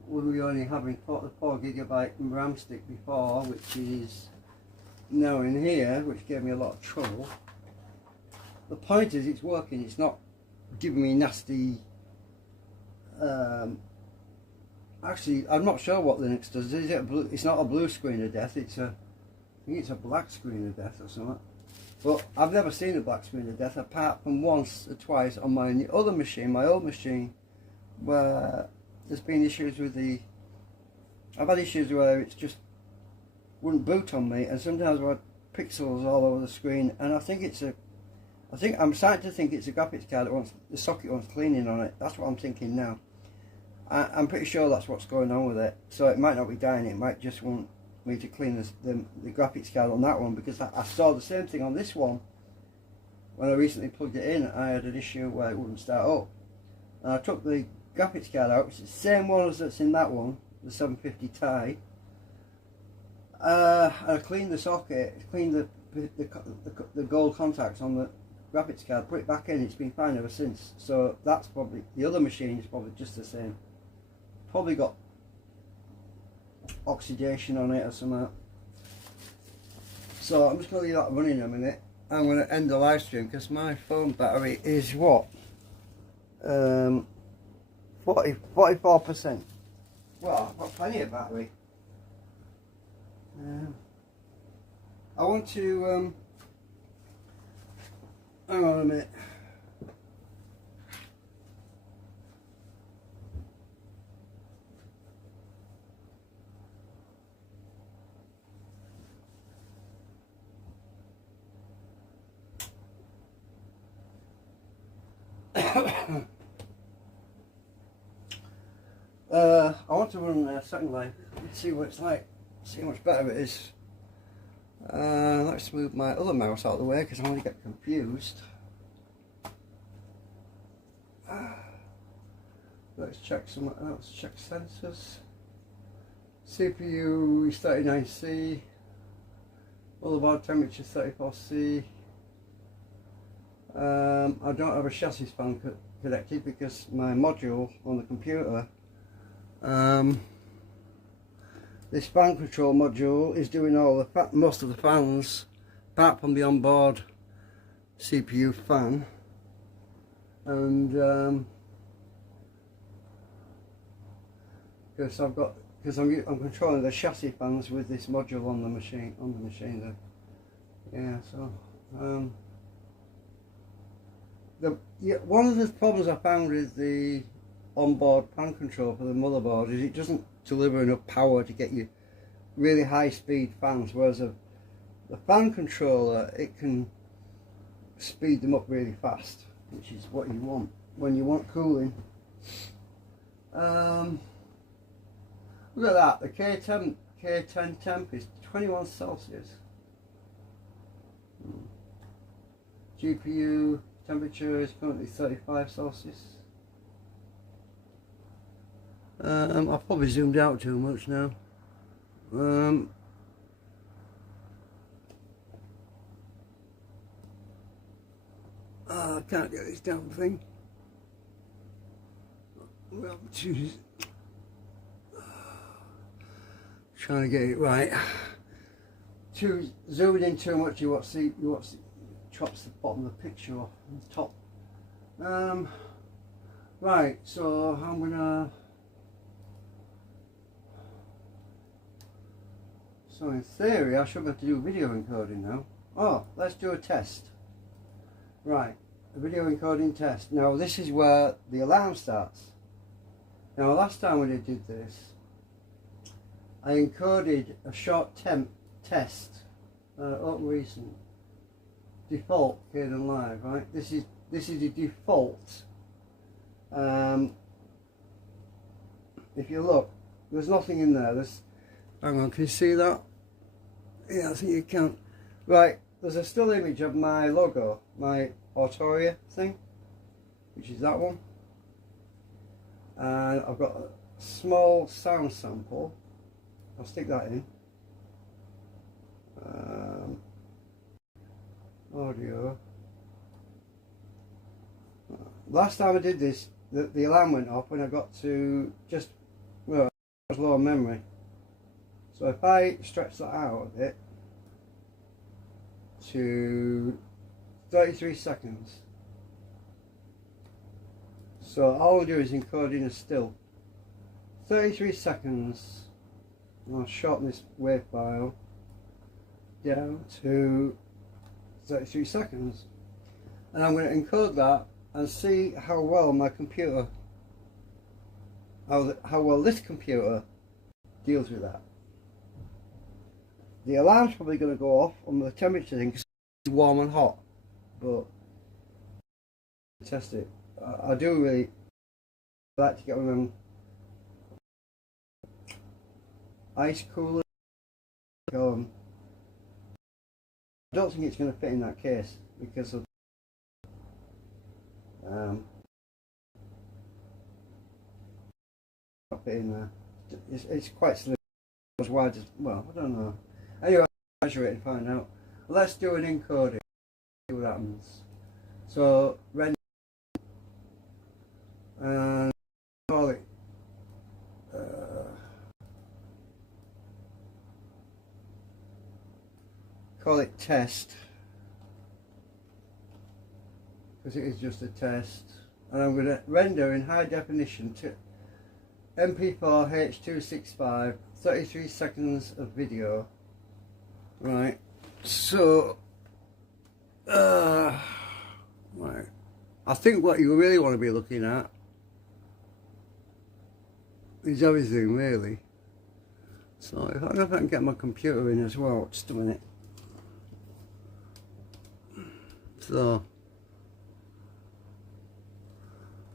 we were only having 4 gigabyte RAM stick before, which is now in here, which gave me a lot of trouble. The point is it's working, it's not giving me nasty actually, I'm not sure what Linux does. Is it a blue, it's not a blue screen of death, I think it's a black screen of death or something. But I've never seen a black screen of death apart from once or twice on my other machine, my old machine, where there's been issues with I've had issues where it's just wouldn't boot on me, and sometimes I had pixels all over the screen, and I think I'm starting to think it's a graphics card that wants, the socket wants cleaning on it. That's what I'm thinking now. I'm pretty sure that's what's going on with it. So it might not be dying, it might just want me to clean the graphics card on that one, because I saw the same thing on this one. When I recently plugged it in, I had an issue where it wouldn't start up. And I took the graphics card out, which is the same one as that's in that one, the 750 Ti. I cleaned the socket, cleaned the gold contacts on the graphics card, put it back in, it's been fine ever since. So that's probably, the other machine is probably just the same. Probably got oxidation on it or something. So I'm just going to leave that running a minute. I'm going to end the live stream because my phone battery is what? 44%. Well, I've got plenty of battery. I want to hang on a minute. I want to run second life, see what it's like, see how much better it is. Let's move my other mouse out of the way because I want to get confused. Let's check sensors. CPU is 39C, motherboard temperature 34C. I don't have a chassis fan connected because my module on the computer, this fan control module is doing all the most of the fans apart from the onboard CPU fan, and because I'm controlling the chassis fans with this module on the machine there. Yeah, so one of the problems I found with the onboard fan control for the motherboard is it doesn't deliver enough power to get you really high speed fans, whereas the fan controller, it can speed them up really fast, which is what you want when you want cooling. Look at that, the K10 temp is 21 Celsius. GPU temperature is currently 35 Celsius. I've probably zoomed out too much now. I can't get this damn thing. Well, trying to get it right. Zooming in too much, you chops the bottom of the picture off on the top. Right, so I'm gonna. So in theory, I should be able to do video encoding now. Oh, let's do a test. Right, a video encoding test. Now this is where the alarm starts. Now last time we did this, I encoded a short temp test, open recent, default P10 Live, right? This is the default. If you look, there's nothing in there. Hang on, can you see that? Yeah, I think you can. Right, there's a still image of my logo, my Autoria thing, which is that one. And I've got a small sound sample. I'll stick that in. Audio. Last time I did this, the alarm went off when I got to just, well, I was low on memory. So if I stretch that out a bit to 33 seconds. So all I'll do is encode in a still. 33 seconds. I'll shorten this wave file down to 33 seconds. And I'm going to encode that and see how well my computer, how well this computer deals with that. The alarm's probably going to go off on the temperature thing because it's warm and hot, but test it. I do really like to get one of them ice cooler. I don't think it's going to fit in that case because of not fit in there. It's quite slim, as wide as, well, I don't know. Anyway, I'll measure it and find out. Let's do an encoding, see what happens. So render and call it test, because it is just a test, and I'm going to render in high definition to MP4H265, 33 seconds of video. Right, so right, I think what you really want to be looking at is everything really. So if I can get my computer in as well, just a minute. So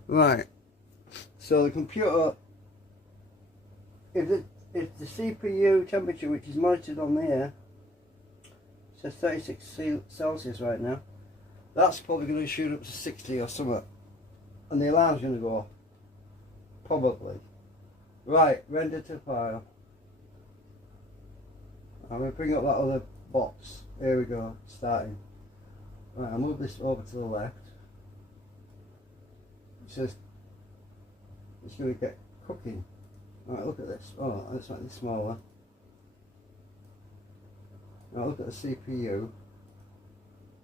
Right. So the computer, if the CPU temperature, which is monitored on there, says 36 Celsius right now, that's probably going to shoot up to 60 or something, and the alarm's going to go off. Probably. Right, render to file. I'm going to bring up that other box. Here we go, starting. Right, I'll move this over to the left. It says it's going to get cooking. Right, look at this. Oh, that's slightly smaller. Now look at the CPU.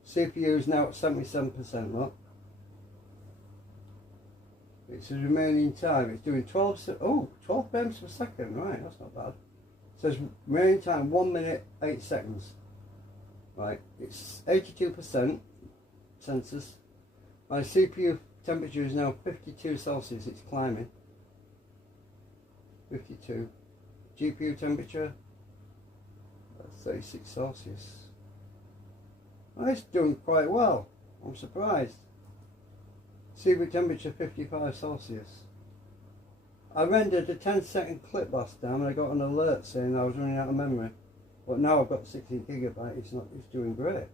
CPU is now at 77%, look. It says remaining time. It's doing 12 frames per second. Right, that's not bad. It says remaining time 1 minute 8 seconds. Right, it's 82% census. My CPU temperature is now 52 Celsius. It's climbing. 52. GPU temperature 36 Celsius. Well, it's doing quite well. I'm surprised. CPU temperature 55 Celsius. I rendered a 10-second clip last time and I got an alert saying I was running out of memory. But now I've got 16 gigabyte. It's doing great.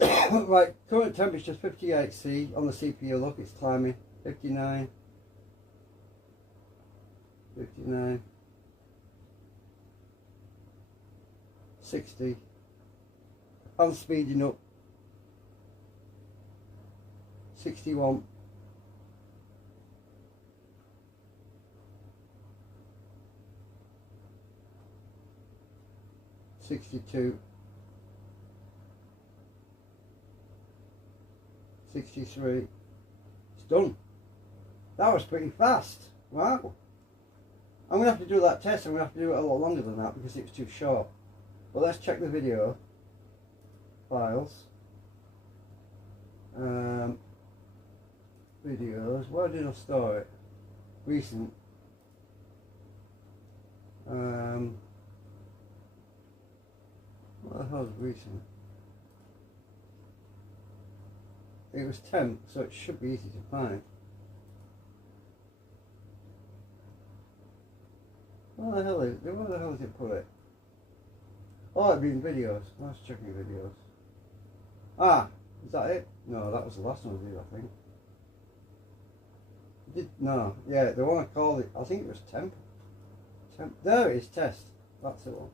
Right, current temperature 58 C on the CPU. Look, it's climbing. 59. 59. 60. I'm speeding up. 61. 62. 63. It's done. That was pretty fast. Wow. I'm going to have to do that test. I'm going to have to do it a lot longer than that because it was too short. But let's check the video. Files. Videos. Where did I store it? Recent. What the hell is recent? It was temp, so it should be easy to find. Where the hell did it put it? Oh, it'd be in videos. Let's check my videos. Ah, is that it? No, that was the last one I did, I think. No, yeah, the one I called it, I think it was temp. There it is, test. That's the one.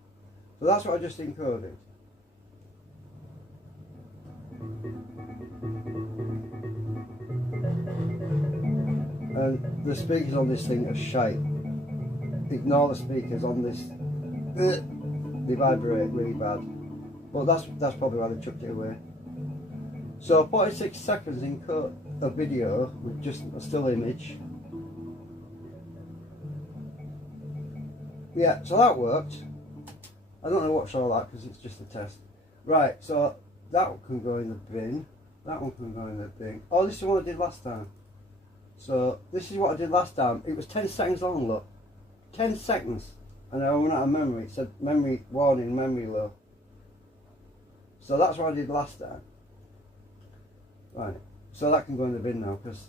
So that's what I just encoded. And the speakers on this thing are shite. Ignore the speakers on this. They vibrate really bad. But that's probably why they chucked it away. So 46 seconds in a video with just a still image. Yeah, so that worked. I don't know what's all that because it's just a test. Right, so that one can go in the bin. That one can go in the bin. Oh, this is what I did last time. So this is what I did last time. It was 10 seconds long, look. 10 seconds. And I went out of memory. It said memory warning, memory low. So that's what I did last time. Right. So that can go in the bin now because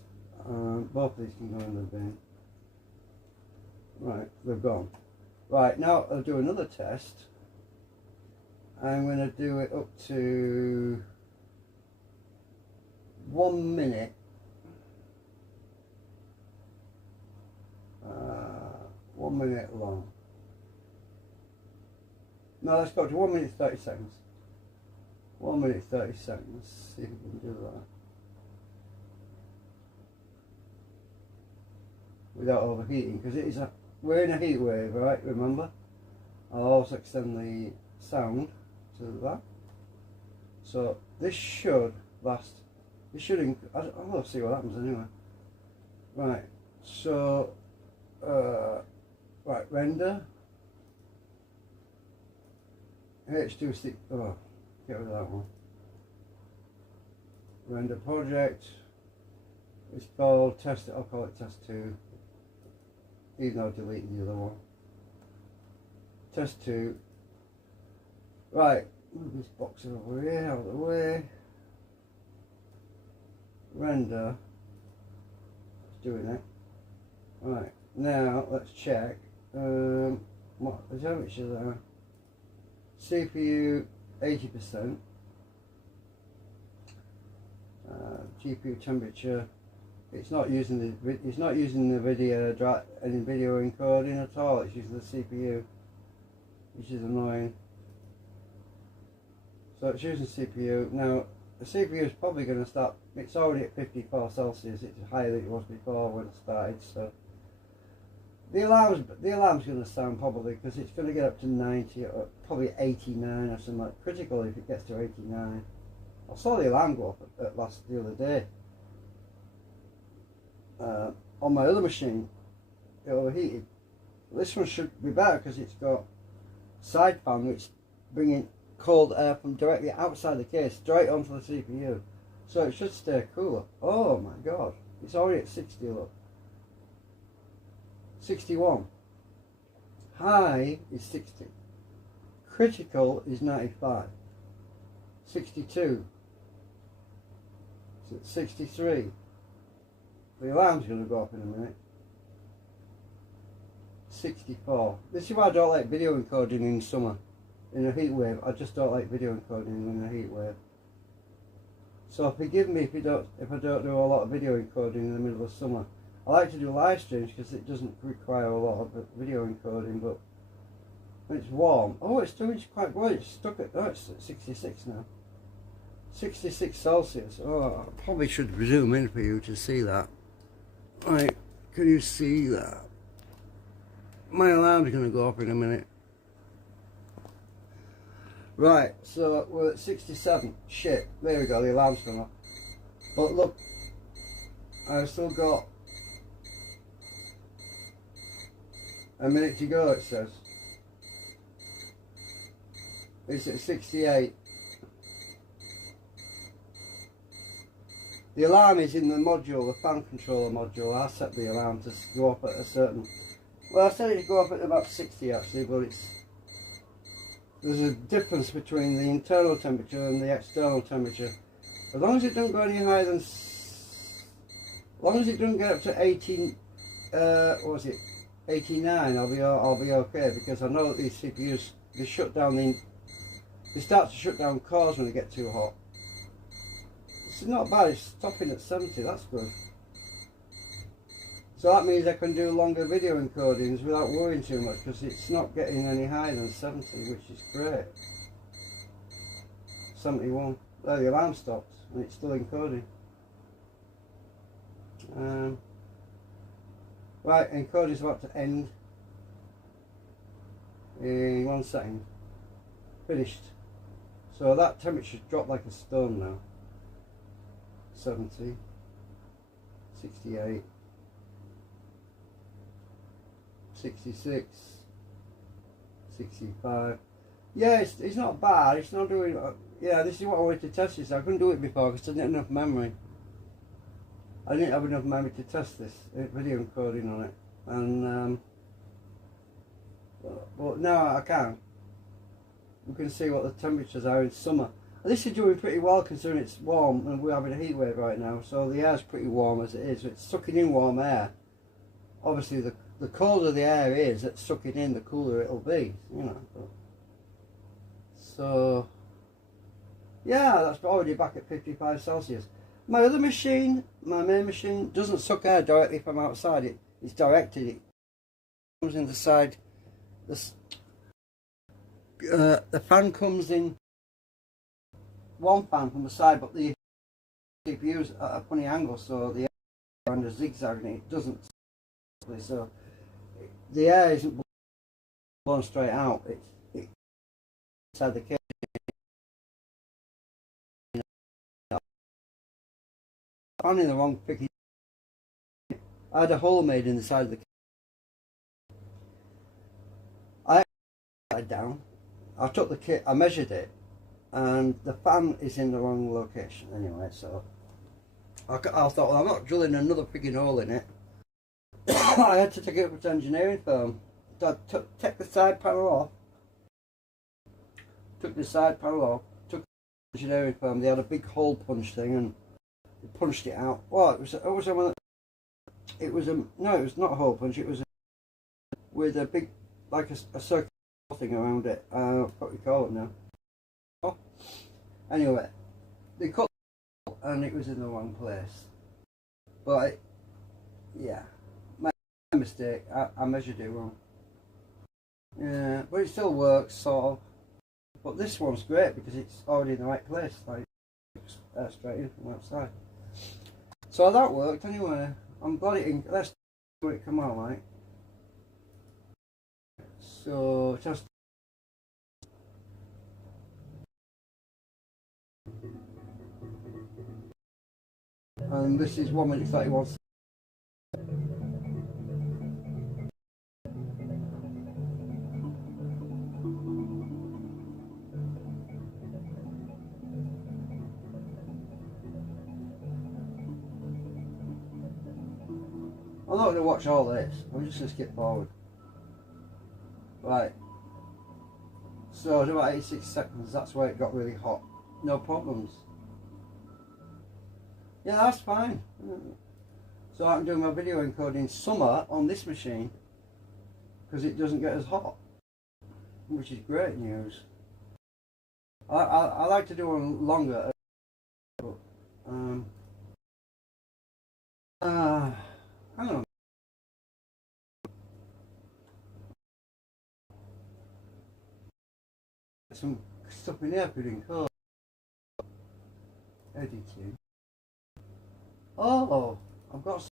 both of these can go in the bin. Right, they've gone. Right, now I'll do another test. I'm going to do it up to 1 minute. 1 minute long. No, let's go to 1 minute 30 seconds. 1 minute 30 seconds. See if we can do that without overheating, because it is we're in a heat wave, right? Remember, I'll also extend the sound to that. So this should last. This should. I'll see what happens anyway. Right. So. Right, render. H2 oh, get rid of that one. Render project. It's called test. I'll call it test 2. Even though I deleted the other one. Test 2. Right, move this box over here, out of the way. Render. doing it. Right, now let's check. What the temperature there? CPU 80%. GPU temperature. It's not using the video any video encoding at all. It's using the CPU, which is annoying. So it's using CPU. Now the CPU is probably going to start. It's already at 54 Celsius. It's higher than it was before when it started. So the alarm's going to sound probably, because it's going to get up to 90 or probably 89 or something like critical if it gets to 89. I saw the alarm go up the other day. On my other machine, it overheated. This one should be better because it's got side fan which bringing cold air from directly outside the case straight onto the CPU, so it should stay cooler. Oh my god, it's already at 60. Look, 61. High is 60. Critical is 95. 62. So it's 63. The alarm's going to go off in a minute. 64. This is why I don't like video encoding in summer. In a heat wave, I just don't like video encoding in a heat wave. So forgive me if I don't do a lot of video encoding in the middle of summer. I like to do live streams because it doesn't require a lot of video encoding, but when it's warm, oh, it's doing quite well. It's stuck at, oh, it's at 66 now. 66 Celsius. Oh, I probably should zoom in for you to see that. Right, can you see that? My alarm's going to go off in a minute. Right, so we're at 67. Shit, there we go, the alarm's gone off. But look, I've still got a minute to go, it says. It's at 68. The alarm is in the module, the fan controller module. I set the alarm to go up at a certain... Well, I set it to go up at about 60 actually, but there's a difference between the internal temperature and the external temperature. As long as it don't go any higher than... As long as it doesn't get up to 18... what was it? 89, I'll be okay, because I know that these CPUs, they start to shut down cores when they get too hot. It's not bad, it's stopping at 70, that's good. So that means I can do longer video encodings without worrying too much, because it's not getting any higher than 70, which is great. 71. There, the alarm stopped and it's still encoding. Right, encoding is about to end in 1 second. Finished. So that temperature's dropped like a stone now. 70, 68, 66, 65. Yeah, it's not bad. It's not doing... yeah, this is what I wanted to test this. I couldn't do it before because I didn't have enough memory. I didn't have enough memory to test this video encoding on it. And but now I can. We can see what the temperatures are in summer. And this is doing pretty well considering it's warm and we're having a heat wave right now. So the air's pretty warm as it is. It's sucking in warm air. Obviously the colder the air is that's sucking in, the cooler it'll be, you know. So yeah, that's already back at 55 Celsius. My other machine, my main machine, doesn't suck air directly from outside. It's directed. It comes in the side. The fan comes in one fan from the side, but the CPU's at a funny angle, so the air and a zigzag, and it doesn't. So the air isn't blown straight out. It's inside the case. I'm in the wrong picking. I had a hole made in the side of the case. I put it down. I took the kit, I measured it, and the fan is in the wrong location anyway, so I thought, well, I'm not drilling another frigging hole in it. I had to take it up to engineering firm. So I took the side panel off, took the engineering firm. They had a big hole punch thing and they punched it out. Well, it was it was a, no, it was not a hole punch, it was with a big, like a circle thing around it. What we call it now. Oh. Anyway, they cut and it was in the wrong place. But yeah, my mistake. I measured it wrong. Yeah, but it still works, sort of. But this one's great because it's already in the right place, like straight in from outside. So that worked anyway. I'm glad it. Let's do it. Come on, like. So just. And this is 1 minute 31 seconds. I'm not going to watch all this, I'm just going to skip forward. Right. So at about 86 seconds, that's where it got really hot. No problems. Yeah, that's fine. So I can do my video encoding summer on this machine because it doesn't get as hot, which is great news. I like to do one longer, but hang on. Some stuff in here could encode. Editing. Oh, I've got something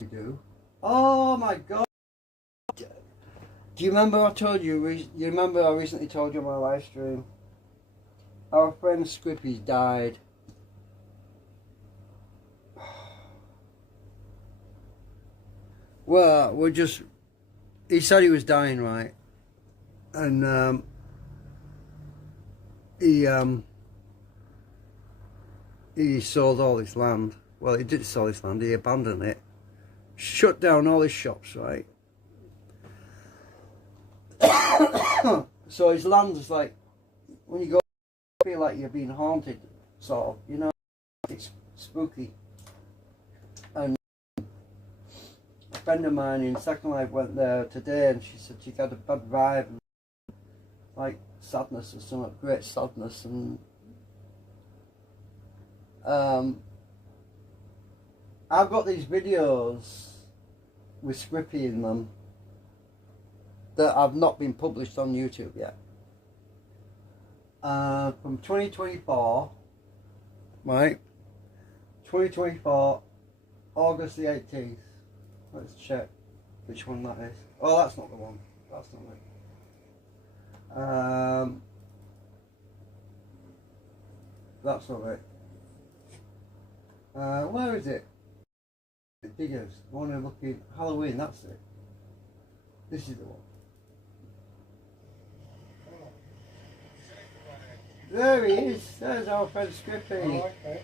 to do. Oh my god. Do you remember I told you, you remember I recently told you on my live stream? Our friend Squippy died. Well, he said he was dying, right? And he sold all his land. Well, he did sell his land, he abandoned it. Shut down all his shops, right? So his land is like, when you go, you feel like you're being haunted, sort of, you know, it's spooky. And a friend of mine in Second Life went there today and she said she got a bad vibe, and like sadness or something, great sadness. And I've got these videos with Scrippy in them that have not been published on YouTube yet. From 2024, right? 2024, August the 18th. Let's check which one that is. Oh, that's not the one. That's not it. That's not it. Where is it? Diggers. One of looking Halloween. That's it. This is the one. There he is. There's our friend Scrippy. Oh, okay.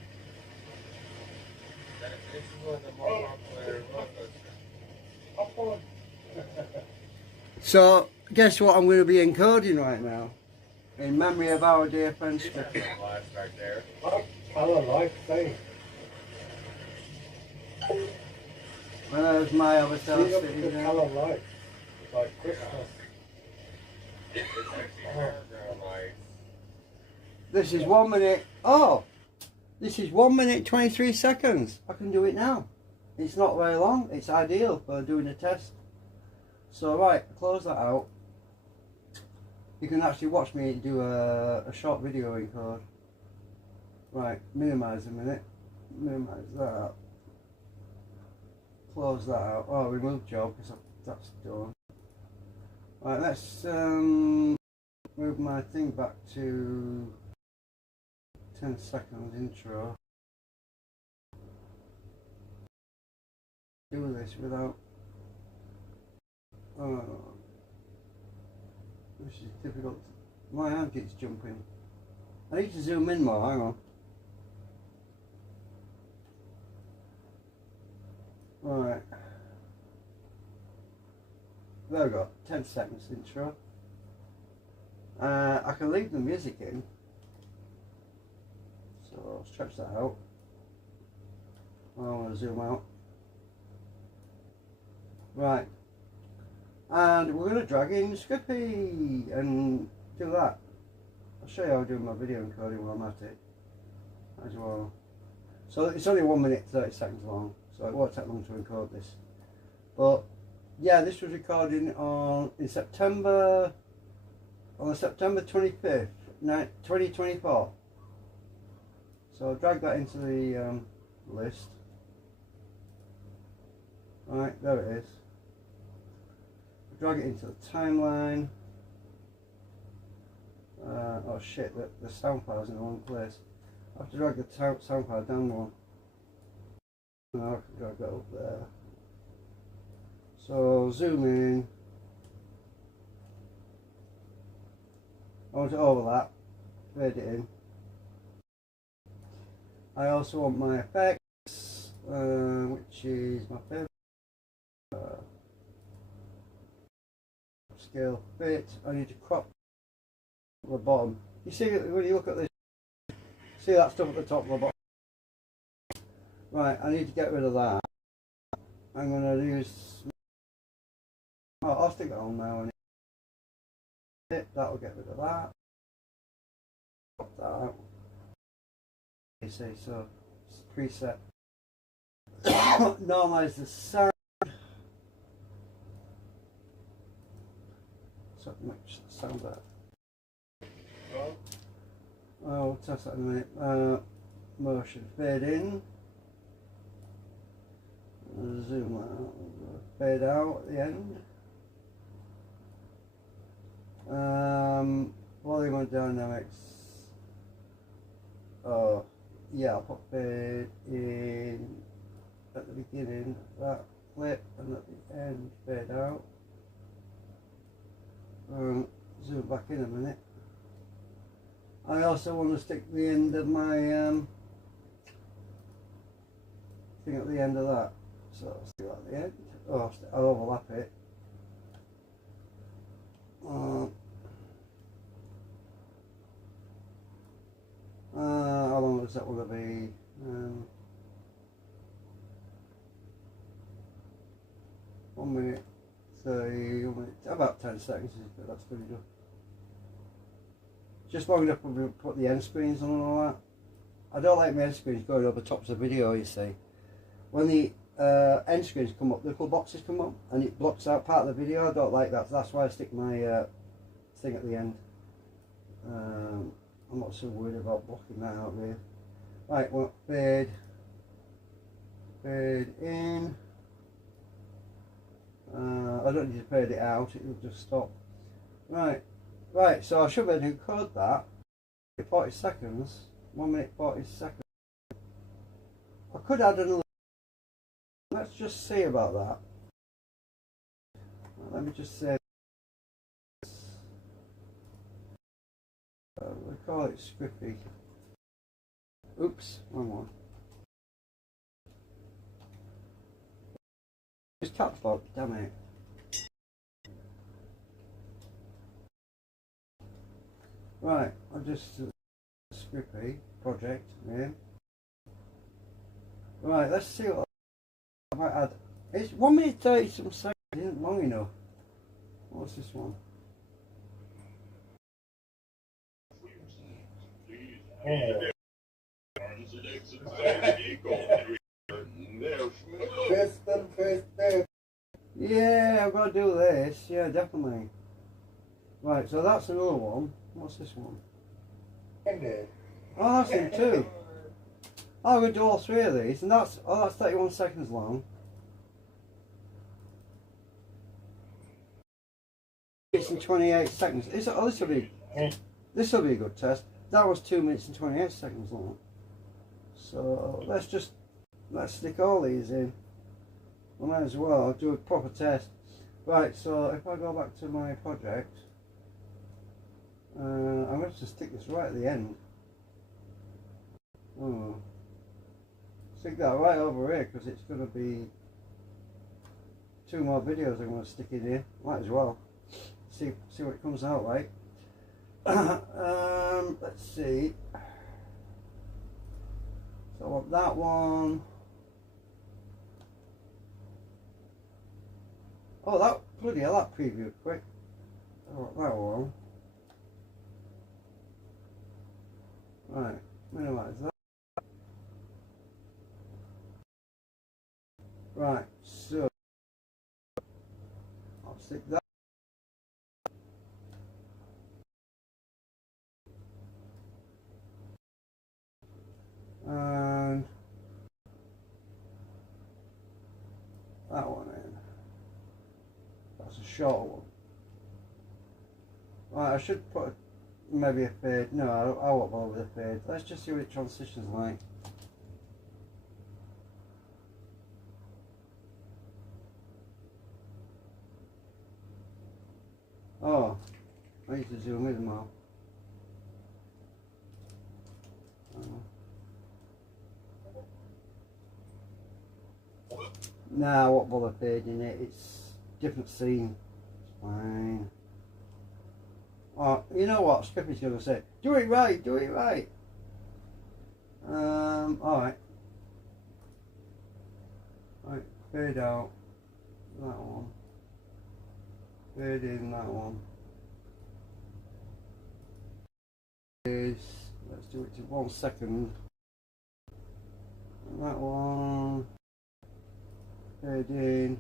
This is one of the more popular So, guess what I'm going to be encoding right now? In memory of our dear friend Scrippy. right there. Color life thing. Well, there's my other self See, look sitting at the there. color light. It's like Christmas. This is 1 minute. Oh! This is 1 minute 23 seconds. I can do it now. It's not very long. It's ideal for doing a test. So, right, close that out. You can actually watch me do a short video encode. Right, minimize a minute. Minimize that. Close that out. Oh, remove job because that's done. Right, let's move my thing back to 10 seconds intro. Do this without. Oh, this is difficult. My hand keeps jumping. I need to zoom in more. Hang on. Right. There we go. 10 seconds intro. I can leave the music in. So I'll stretch that out. I want to zoom out. Right. And we're going to drag in Scrippy and do that. I'll show you how I'm doing my video encoding while I'm at it as well. So it's only 1 minute 30 seconds long, so it won't take long to encode this. But yeah, this was recorded on the September 25th, 2024. So I'll drag that into the list. Right, there it is. Drag it into the timeline. Oh shit, the sound file's in the wrong place. I have to drag the sound file down one. Now I can drag that up there. So zoom in. I want to overlap, fade it in. I also want my effects, which is my favourite. Scale fit. I need to crop the bottom. You see when you look at this, see that stuff at the top of the bottom? Right, I need to get rid of that. I'm going to use, oh, I'll stick that on now. That'll get rid of that. Pop that out. You see, so it's preset. Normalize the sound. So much sound better. Oh, we'll test that in a minute. Motion fade in. Zoom out. Fade out at the end. Volume on dynamics. Oh, yeah, I'll put fade in at the beginning of that clip and at the end fade out. Zoom back in a minute. I also want to stick the end of my thing at the end of that. So I'll stick that at the end. Oh, I'll overlap it. How long is that going to be? 1 minute 30, 1 minute, about 10 seconds, but that's pretty good. Just long enough to put the end screens on and all that. I don't like my end screens going over the tops of the video, you see. When the end screens come up, the little boxes come up and it blocks out part of the video. I don't like that, so that's why I stick my thing at the end. I'm not so worried about blocking that out really. Right, well, fade in. I don't need to fade it out, it will just stop. Right, so I should be able to encode that. 40 seconds, 1 minute 40 seconds. I could add another. Let's just see about that. Let me just say. We call it Scrippy. Oops, wrong one. It's caps lock, damn it. Right, I'll just Scrippy project name. Right, let's see what I might add. It's 1 minute 30 some seconds, it isn't long enough. What's this one? Yeah, I've got to do this. Yeah, definitely. Right, so that's another one. What's this one? Oh, that's in two. Oh, I'm going to do all three of these, and that's 31 seconds long. It's in 28 seconds. This will be a good test. That was 2 minutes and 28 seconds long. So let's stick all these in. I might as well do a proper test. Right, so if I go back to my project, I'm going to stick this right at the end. Oh. Stick that right over here because it's going to be 2 more videos I'm going to stick in here. Might as well see what it comes out like. Let's see. So I want that one. Oh, that bloody hell, that previewed quick. Oh, that one. Right, minimize that. Right, so I'll stick that. And that one in. That's a short one. Right, I should put maybe a fade. No, I won't bother with a fade. Let's just see what it transitions like. Oh, I need to zoom in more. Nah, I won't bother fading it. It's different scene. It's fine. Oh, you know what? Skippy's going to say, do it right, do it right. Alright. Right, fade out that one. Fade in that one. Let's do it to 1 second. And that one. Fade in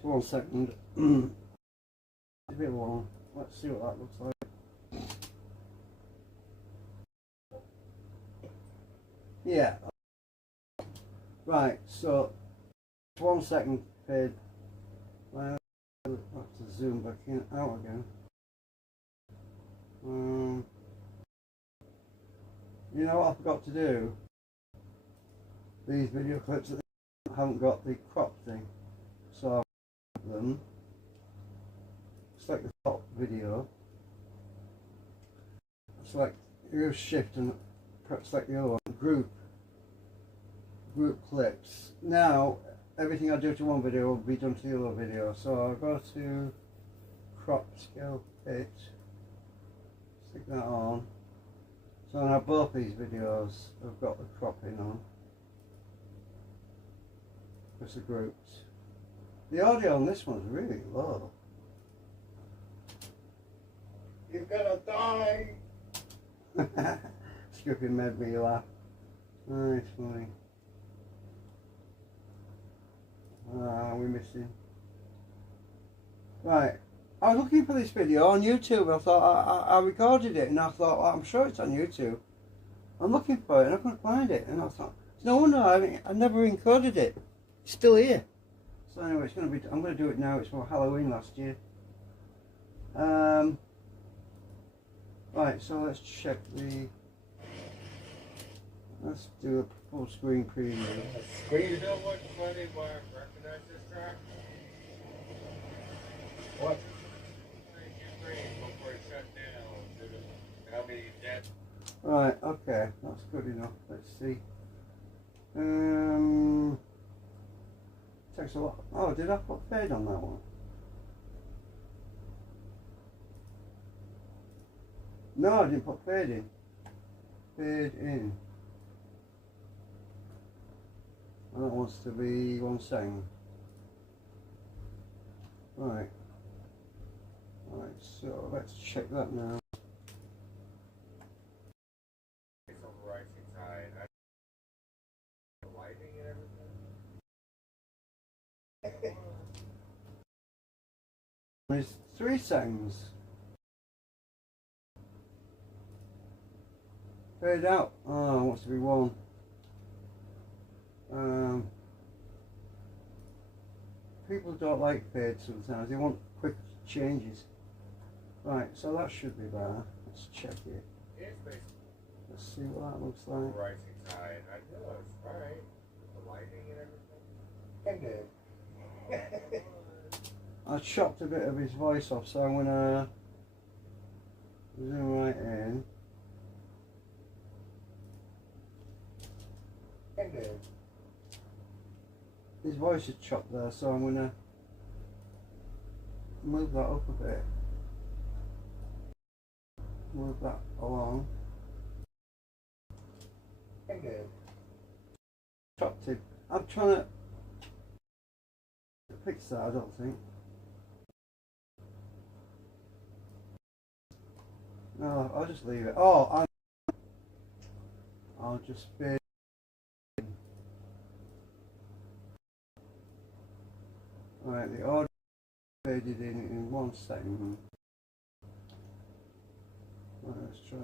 to 1 second. It's a bit long. Let's see what that looks like. Yeah. Right, so 1 second fade. Well, I'll have to zoom back in out again. You know what I forgot to do? These video clips that haven't got the crop thing. So I them. Select the top video. Select use shift and select the other one. Group clips. Now everything I do to one video will be done to the other video. So I'll go to crop scale pitch. Stick that on. So now both these videos have got the cropping on. Press the groups. The audio on this one's really low. You're gonna die! Skippy made me laugh. Nice, funny. Ah, we're missing. Right. I was looking for this video on YouTube. I thought I recorded it, and I thought, well, I'm sure it's on YouTube. I'm looking for it, and I couldn't find it. And I thought, it's no wonder I never encoded it. It's still here. So anyway, it's going to be. I'm going to do it now. It's for Halloween last year. Right. So let's check the. Let's do a full screen preview. You know what's funny? Why I recognize this track? What? Before it shut down, how many dead? Right, okay, that's good enough. Let's see. Takes a lot. Oh, did I put fade on that one? No, I didn't put fade in. Fade in. And that wants to be 1 second. Right. Right, so let's check that now. It's 3 seconds. Fade out. Oh, it wants to be 1. People don't like fade sometimes. They want quick changes. Right, so that should be better. Let's check it. Let's see what that looks like. Rising tide. I know it's right. The lighting and everything. I chopped a bit of his voice off, so I'm gonna zoom right in. His voice is chopped there, so I'm gonna move that up a bit. Move that along. Chopped it. I'm trying to fix that, I don't think. No, I'll just leave it. Oh, I'll just fade. Right, the audio faded in 1 second. Right, let's try.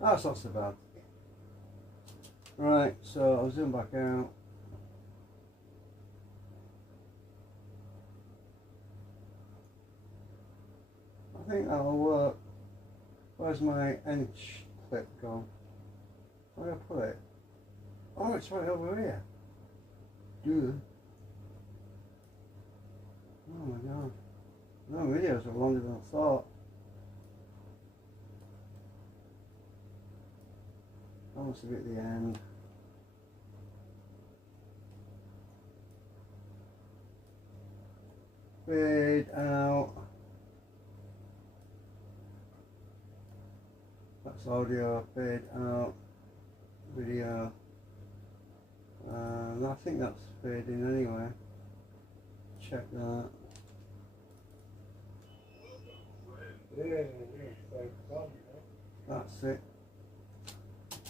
That's not so bad. Right, so I'll zoom back out. I think that'll work. Where's my inch clip gone? Where did I put it? Oh, it's right over here. Dude. Oh my god. No, videos are longer than I thought. Almost a bit at the end. Fade out. That's audio, fade out, video. I think that's fading anyway. Check that. That's it.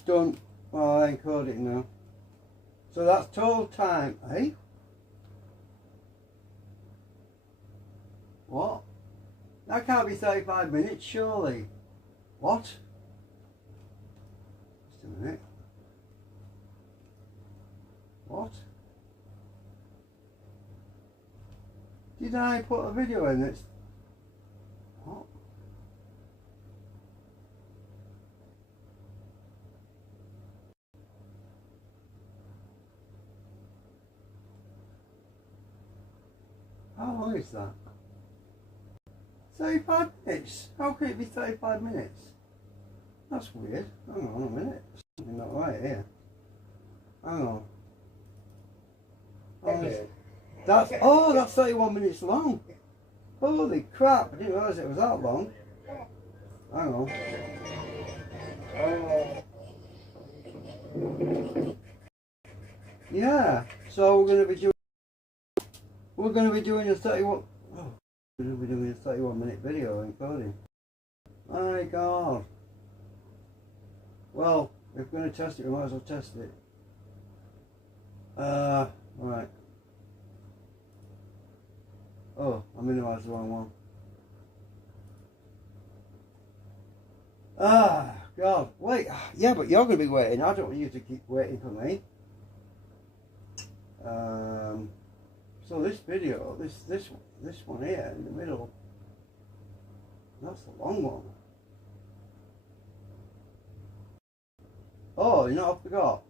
Done. Oh, I encode it now. So that's total time, eh? What? That can't be 35 minutes, surely. What? Just a minute. What? Did I put a video in that's... What? How long is that? 35 minutes? How can it be 35 minutes? That's weird. Hang on a minute. Something not right here. Hang on. Oh, that's 31 minutes long. Holy crap, I didn't realise it was that long. Hang on. Yeah, so we're going to be doing a 31 minute video encoding. My god. Well, if we're going to test it, we might as well test it. Right. Oh, I minimised the wrong one. Ah, God. Wait. Yeah, but you're going to be waiting. I don't want you to keep waiting for me. So this video, this one here in the middle, that's the long one. Oh, you're not off the top?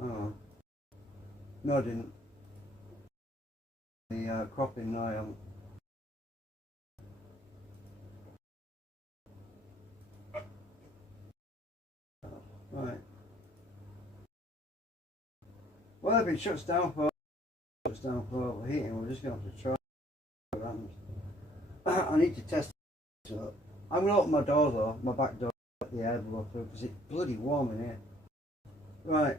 Oh. No, I didn't. The cropping, no, I haven't. Right. Well, if it shuts down for overheating, we're just going to have to try what happens. I need to test it. So I'm going to open my door though, my back door, let the air blow through because it's bloody warm in here. Right,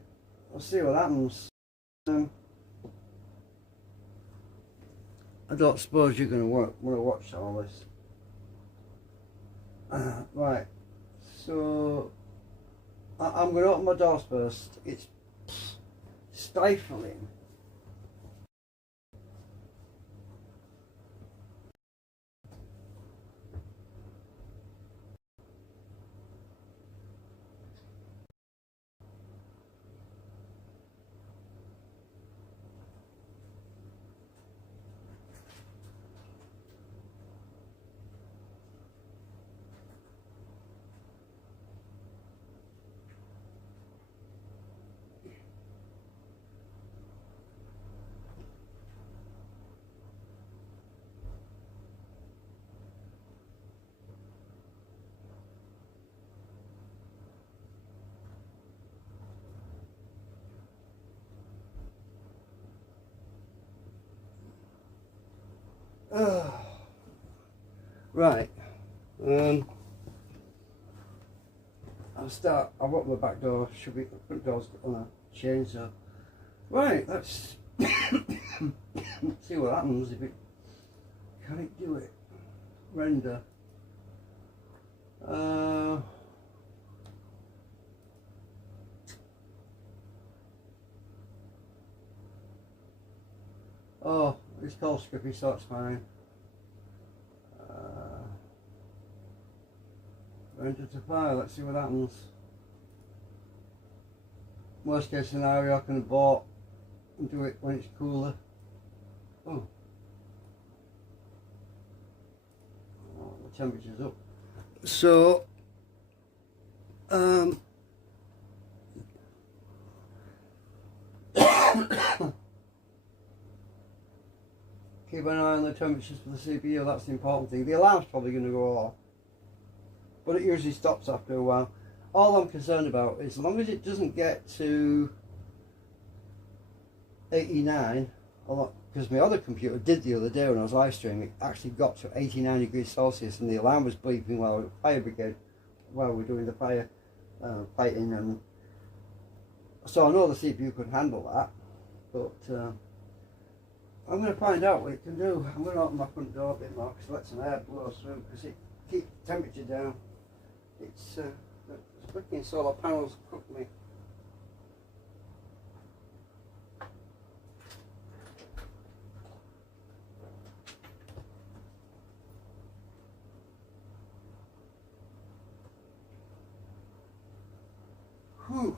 let's see what happens. I don't suppose you're going to want to watch all this. Right, so I'm going to open my doors first. It's stifling. Right, I've opened the back door, should be, the front door's on a chain, so. Right, let's see what happens if it, can it do it? Render. Oh, it's called Scrippy, so it's fine. Render to file, let's see what happens. Worst case scenario, I can abort and do it when it's cooler. Oh, the temperature's up. So, keep an eye on the temperatures for the CPU, that's the important thing. The alarm's probably going to go off, but it usually stops after a while. All I'm concerned about is as long as it doesn't get to 89, because my other computer did the other day when I was live streaming, it actually got to 89 degrees Celsius and the alarm was beeping while fire brigade, while we're doing the fire fighting, and so I know the CPU could handle that, but I'm going to find out what it can do. I'm going to open my front door a bit more because let some air blow through, because it keeps the temperature down. It's the freaking solar panels cook me. Whew.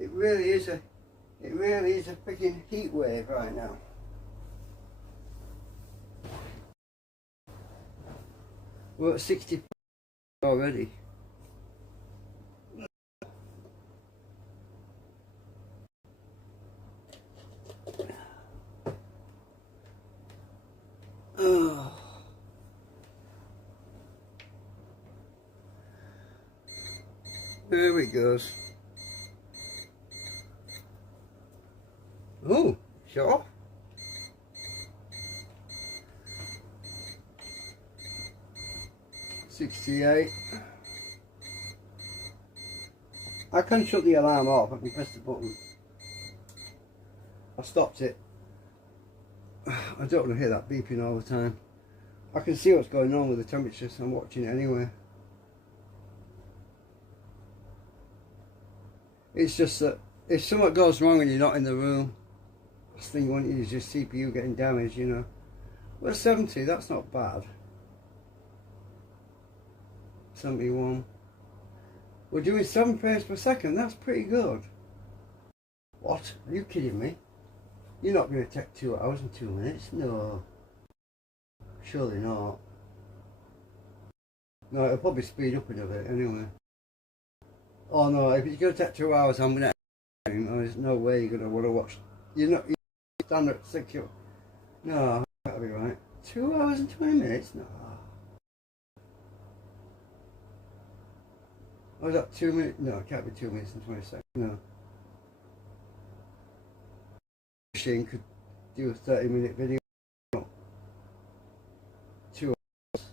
It really is a freaking heat wave right now. We're at 60 already. Oh. There it goes. Oh, sure. $68. I can shut the alarm off. I can press the button. I stopped it. I don't want to hear that beeping all the time. I can see what's going on with the temperature, so I'm watching it anyway. It's just that if something goes wrong and you're not in the room, last thing you want is your CPU getting damaged, you know. Well, 70, that's not bad. 71. We're doing 7 frames per second, that's pretty good. What? Are you kidding me? You're not going to take 2 hours and 2 minutes? No. Surely not. No, it'll probably speed up a bit anyway. Oh no, if it's going to take 2 hours, I'm going to... There's no way you're going to want to watch... You stand at 6... No, that'll be right. 2 hours and 20 minutes? No. Oh, is that 2 minutes? No, it can't be 2 minutes and 20 seconds. No. Machine could do a 30-minute video. 2 hours.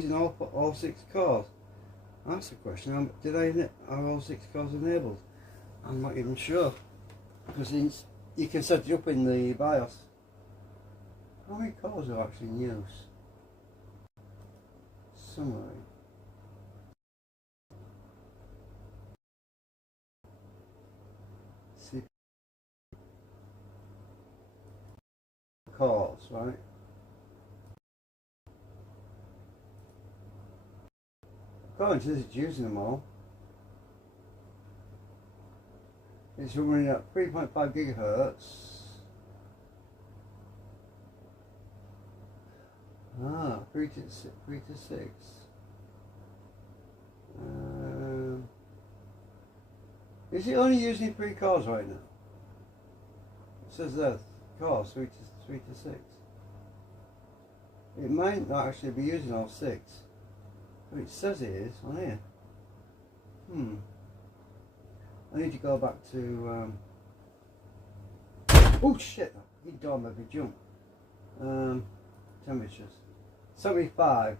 Using all 6 cores? That's the question. Are all 6 cores enabled? I'm not even sure. Because you can set it up in the BIOS. How many cores are actually in use? Summary. CPU cores, right? According to this, it's using them all. It's running at 3.5 gigahertz. Ah, 3 to 6. Is it only using 3 cores right now? It says there, cores 3 to 6. It might not actually be using all 6. But it says it is on here. I need to go back to oh shit, he door made me jump. Temperatures 75.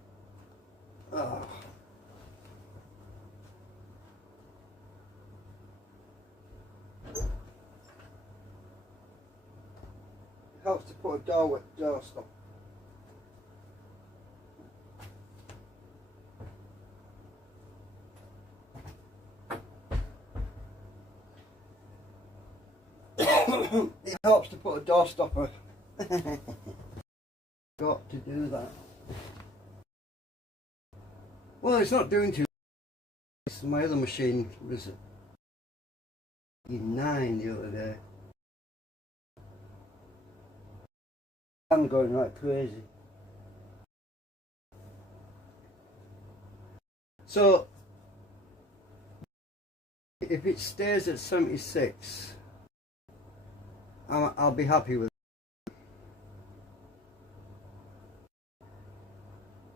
Oh. Helps to put a door stop. It helps to put a door stopper. Got to do that. Well, it's not doing too much. My other machine was at P10 the other day. I'm going like crazy. So if it stays at 76, I'll be happy with it.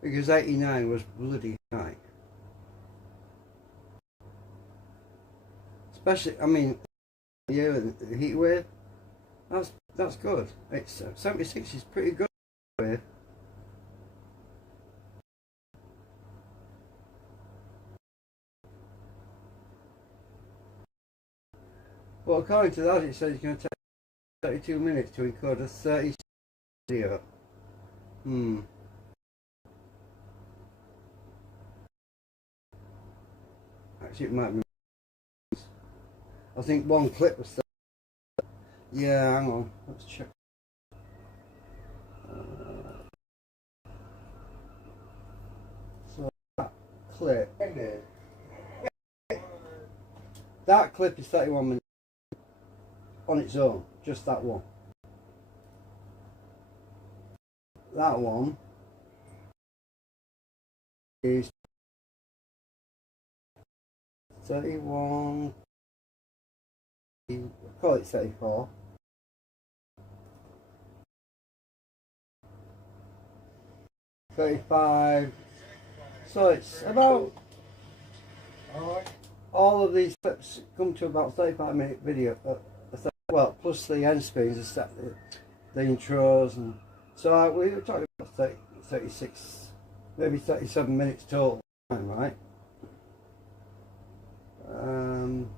Because 89 was bloody high. Especially, I mean, yeah, the heat wave. That's good. It's 76 is pretty good. Well, according to that, it says it's going to take 32 minutes to encode a 30 video. Actually, it might be. I think one clip was. Yeah, hang on. Let's check. So that clip. That clip is 31 minutes on its own. Just that one. That one is 31. Call it 34. 35. So it's about, all of these clips come to about 35-minute video. Well, plus the end screens, the intros, and so we were talking about 30, 36, maybe 37 minutes total time, right? And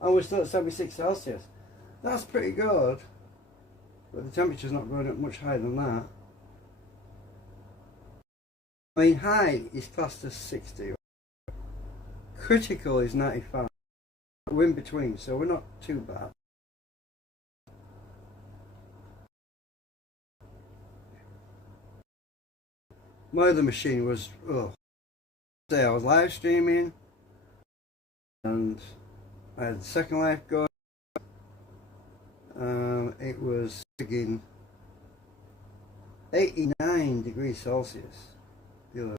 we're still at 76 Celsius. That's pretty good, but the temperature's not going up much higher than that. I mean, high is classed as 60. Critical is 95. We're in between, so we're not too bad. My other machine was, I was live streaming, and I had the second life going. It was again 89 degrees Celsius. The other.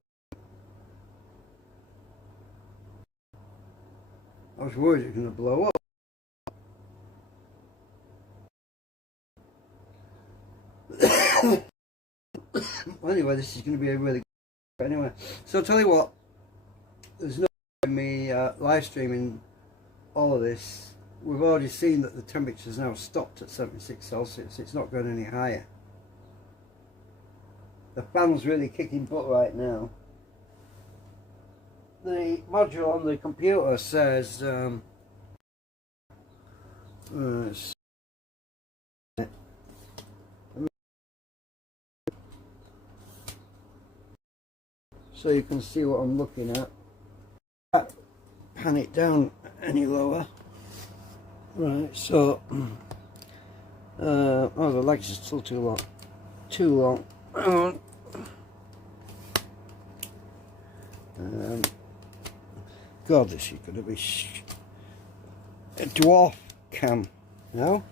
I was worried it was going to blow up. Well, anyway, this is going to be a really good. Anyway, so I'll tell you what, there's no point in me live streaming all of this. We've already seen that the temperature's now stopped at 76 Celsius. It's not going any higher. The fan's really kicking butt right now. The module on the computer says so you can see what I'm looking at. Pan it down any lower. Right, so oh, the legs are still too long. Too long. God, this is going to be a dwarf cam. No?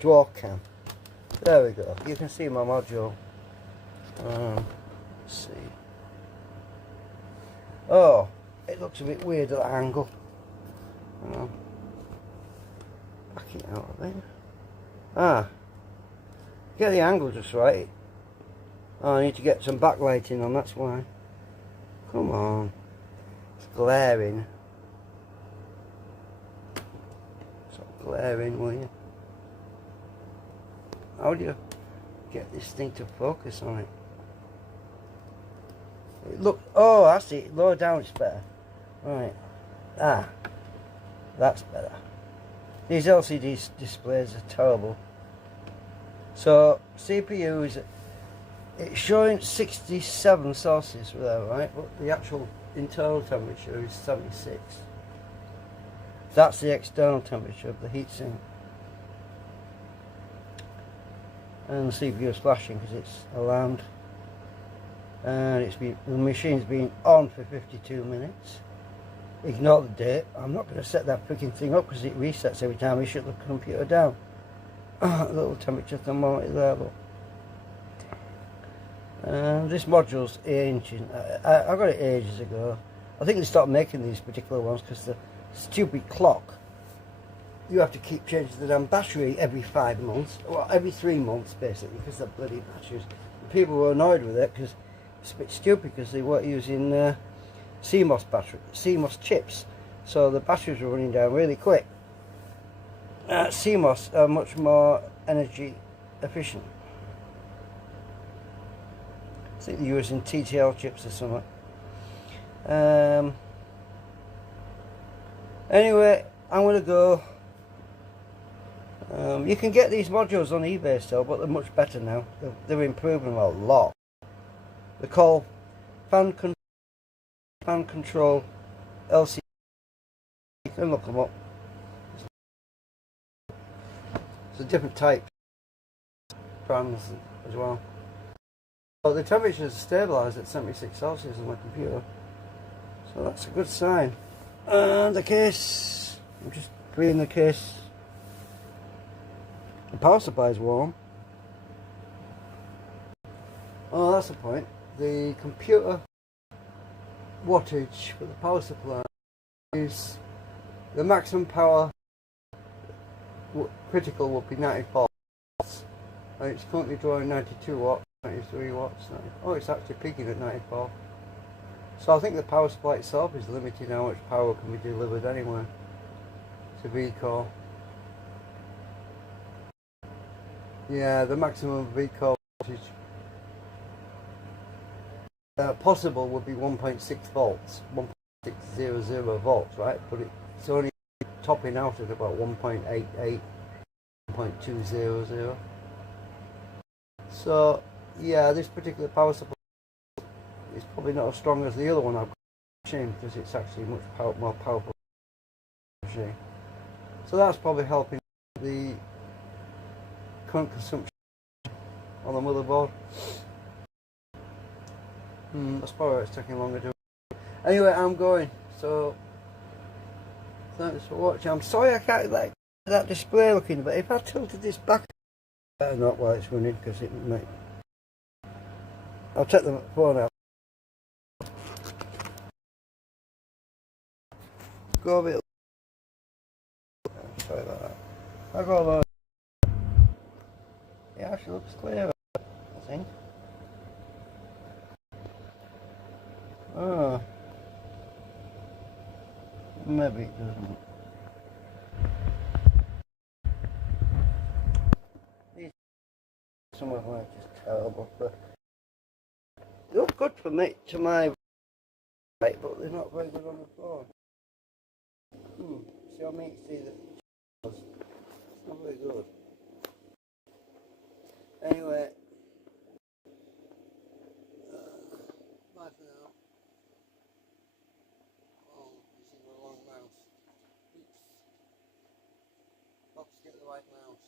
Dwarf cam. There we go. You can see my module. Let's see. Oh, it looks a bit weird at that angle. Back it out of there. Get the angle just right. Oh, I need to get some backlighting on, that's why. Come on. It's glaring. Stop glaring, will you? How do you get this thing to focus on it? Look, oh, I see. Lower down it's better. Right. Ah, that's better. These LCD displays are terrible. So, CPU is, it's showing 67 Celsius there, right? But the actual internal temperature is 76. That's the external temperature of the heatsink. And the CPU is flashing because it's alarmed. And the machine's been on for 52 minutes. Ignore the date. I'm not going to set that freaking thing up because it resets every time we shut the computer down. A little temperature thermometer there, look. This module's ancient. I got it ages ago. I think they stopped making these particular ones because the stupid clock. You have to keep changing the damn battery every 5 months, well, every 3 months basically, because they're bloody batteries. And people were annoyed with it because it's a bit stupid because they weren't using CMOS chips, so the batteries were running down really quick. CMOS are much more energy efficient. I think they're using TTL chips or something. Anyway, I'm going to go. You can get these modules on eBay still, but they're much better now. They're improving a lot. They're called fan control LCD. You can look them up. It's a different type fans as well. So the temperature is stabilised at 76 Celsius on my computer, so that's a good sign. And the case, I'm just freeing the case. The power supply is warm. Oh, that's the point. The computer wattage for the power supply is the maximum power critical would be 94 watts, and it's currently drawing 92 watts, 93 watts. Oh, it's actually peaking at 94. So I think the power supply itself is limiting how much power can be delivered anyway to V-core. Yeah, the maximum V-core voltage possible would be 1.6 volts, 1.600 volts, right? But it's only topping out at about 1.88, 1.200. So yeah, this particular power supply is probably not as strong as the other one I've got machine, because it's actually much more powerful machine. So that's probably helping the current consumption on the motherboard. That's probably why it's taking longer to do. Anyway, I'm going, so thanks for watching. I'm sorry I can't like that display looking, but if I tilted this back, better not while it's running, because it might. I'll take the phone out. Go a bit. Sorry about that. I'll go low. It actually looks clearer, I think. Oh. Maybe it doesn't. Some of them are just terrible, but they look good for me, to my right, but they're not very good on the phone. See what I mean? See that it's not very good. Anyway, bye for now. Oh, using the wrong mouse. Oops. Let's get the right mouse.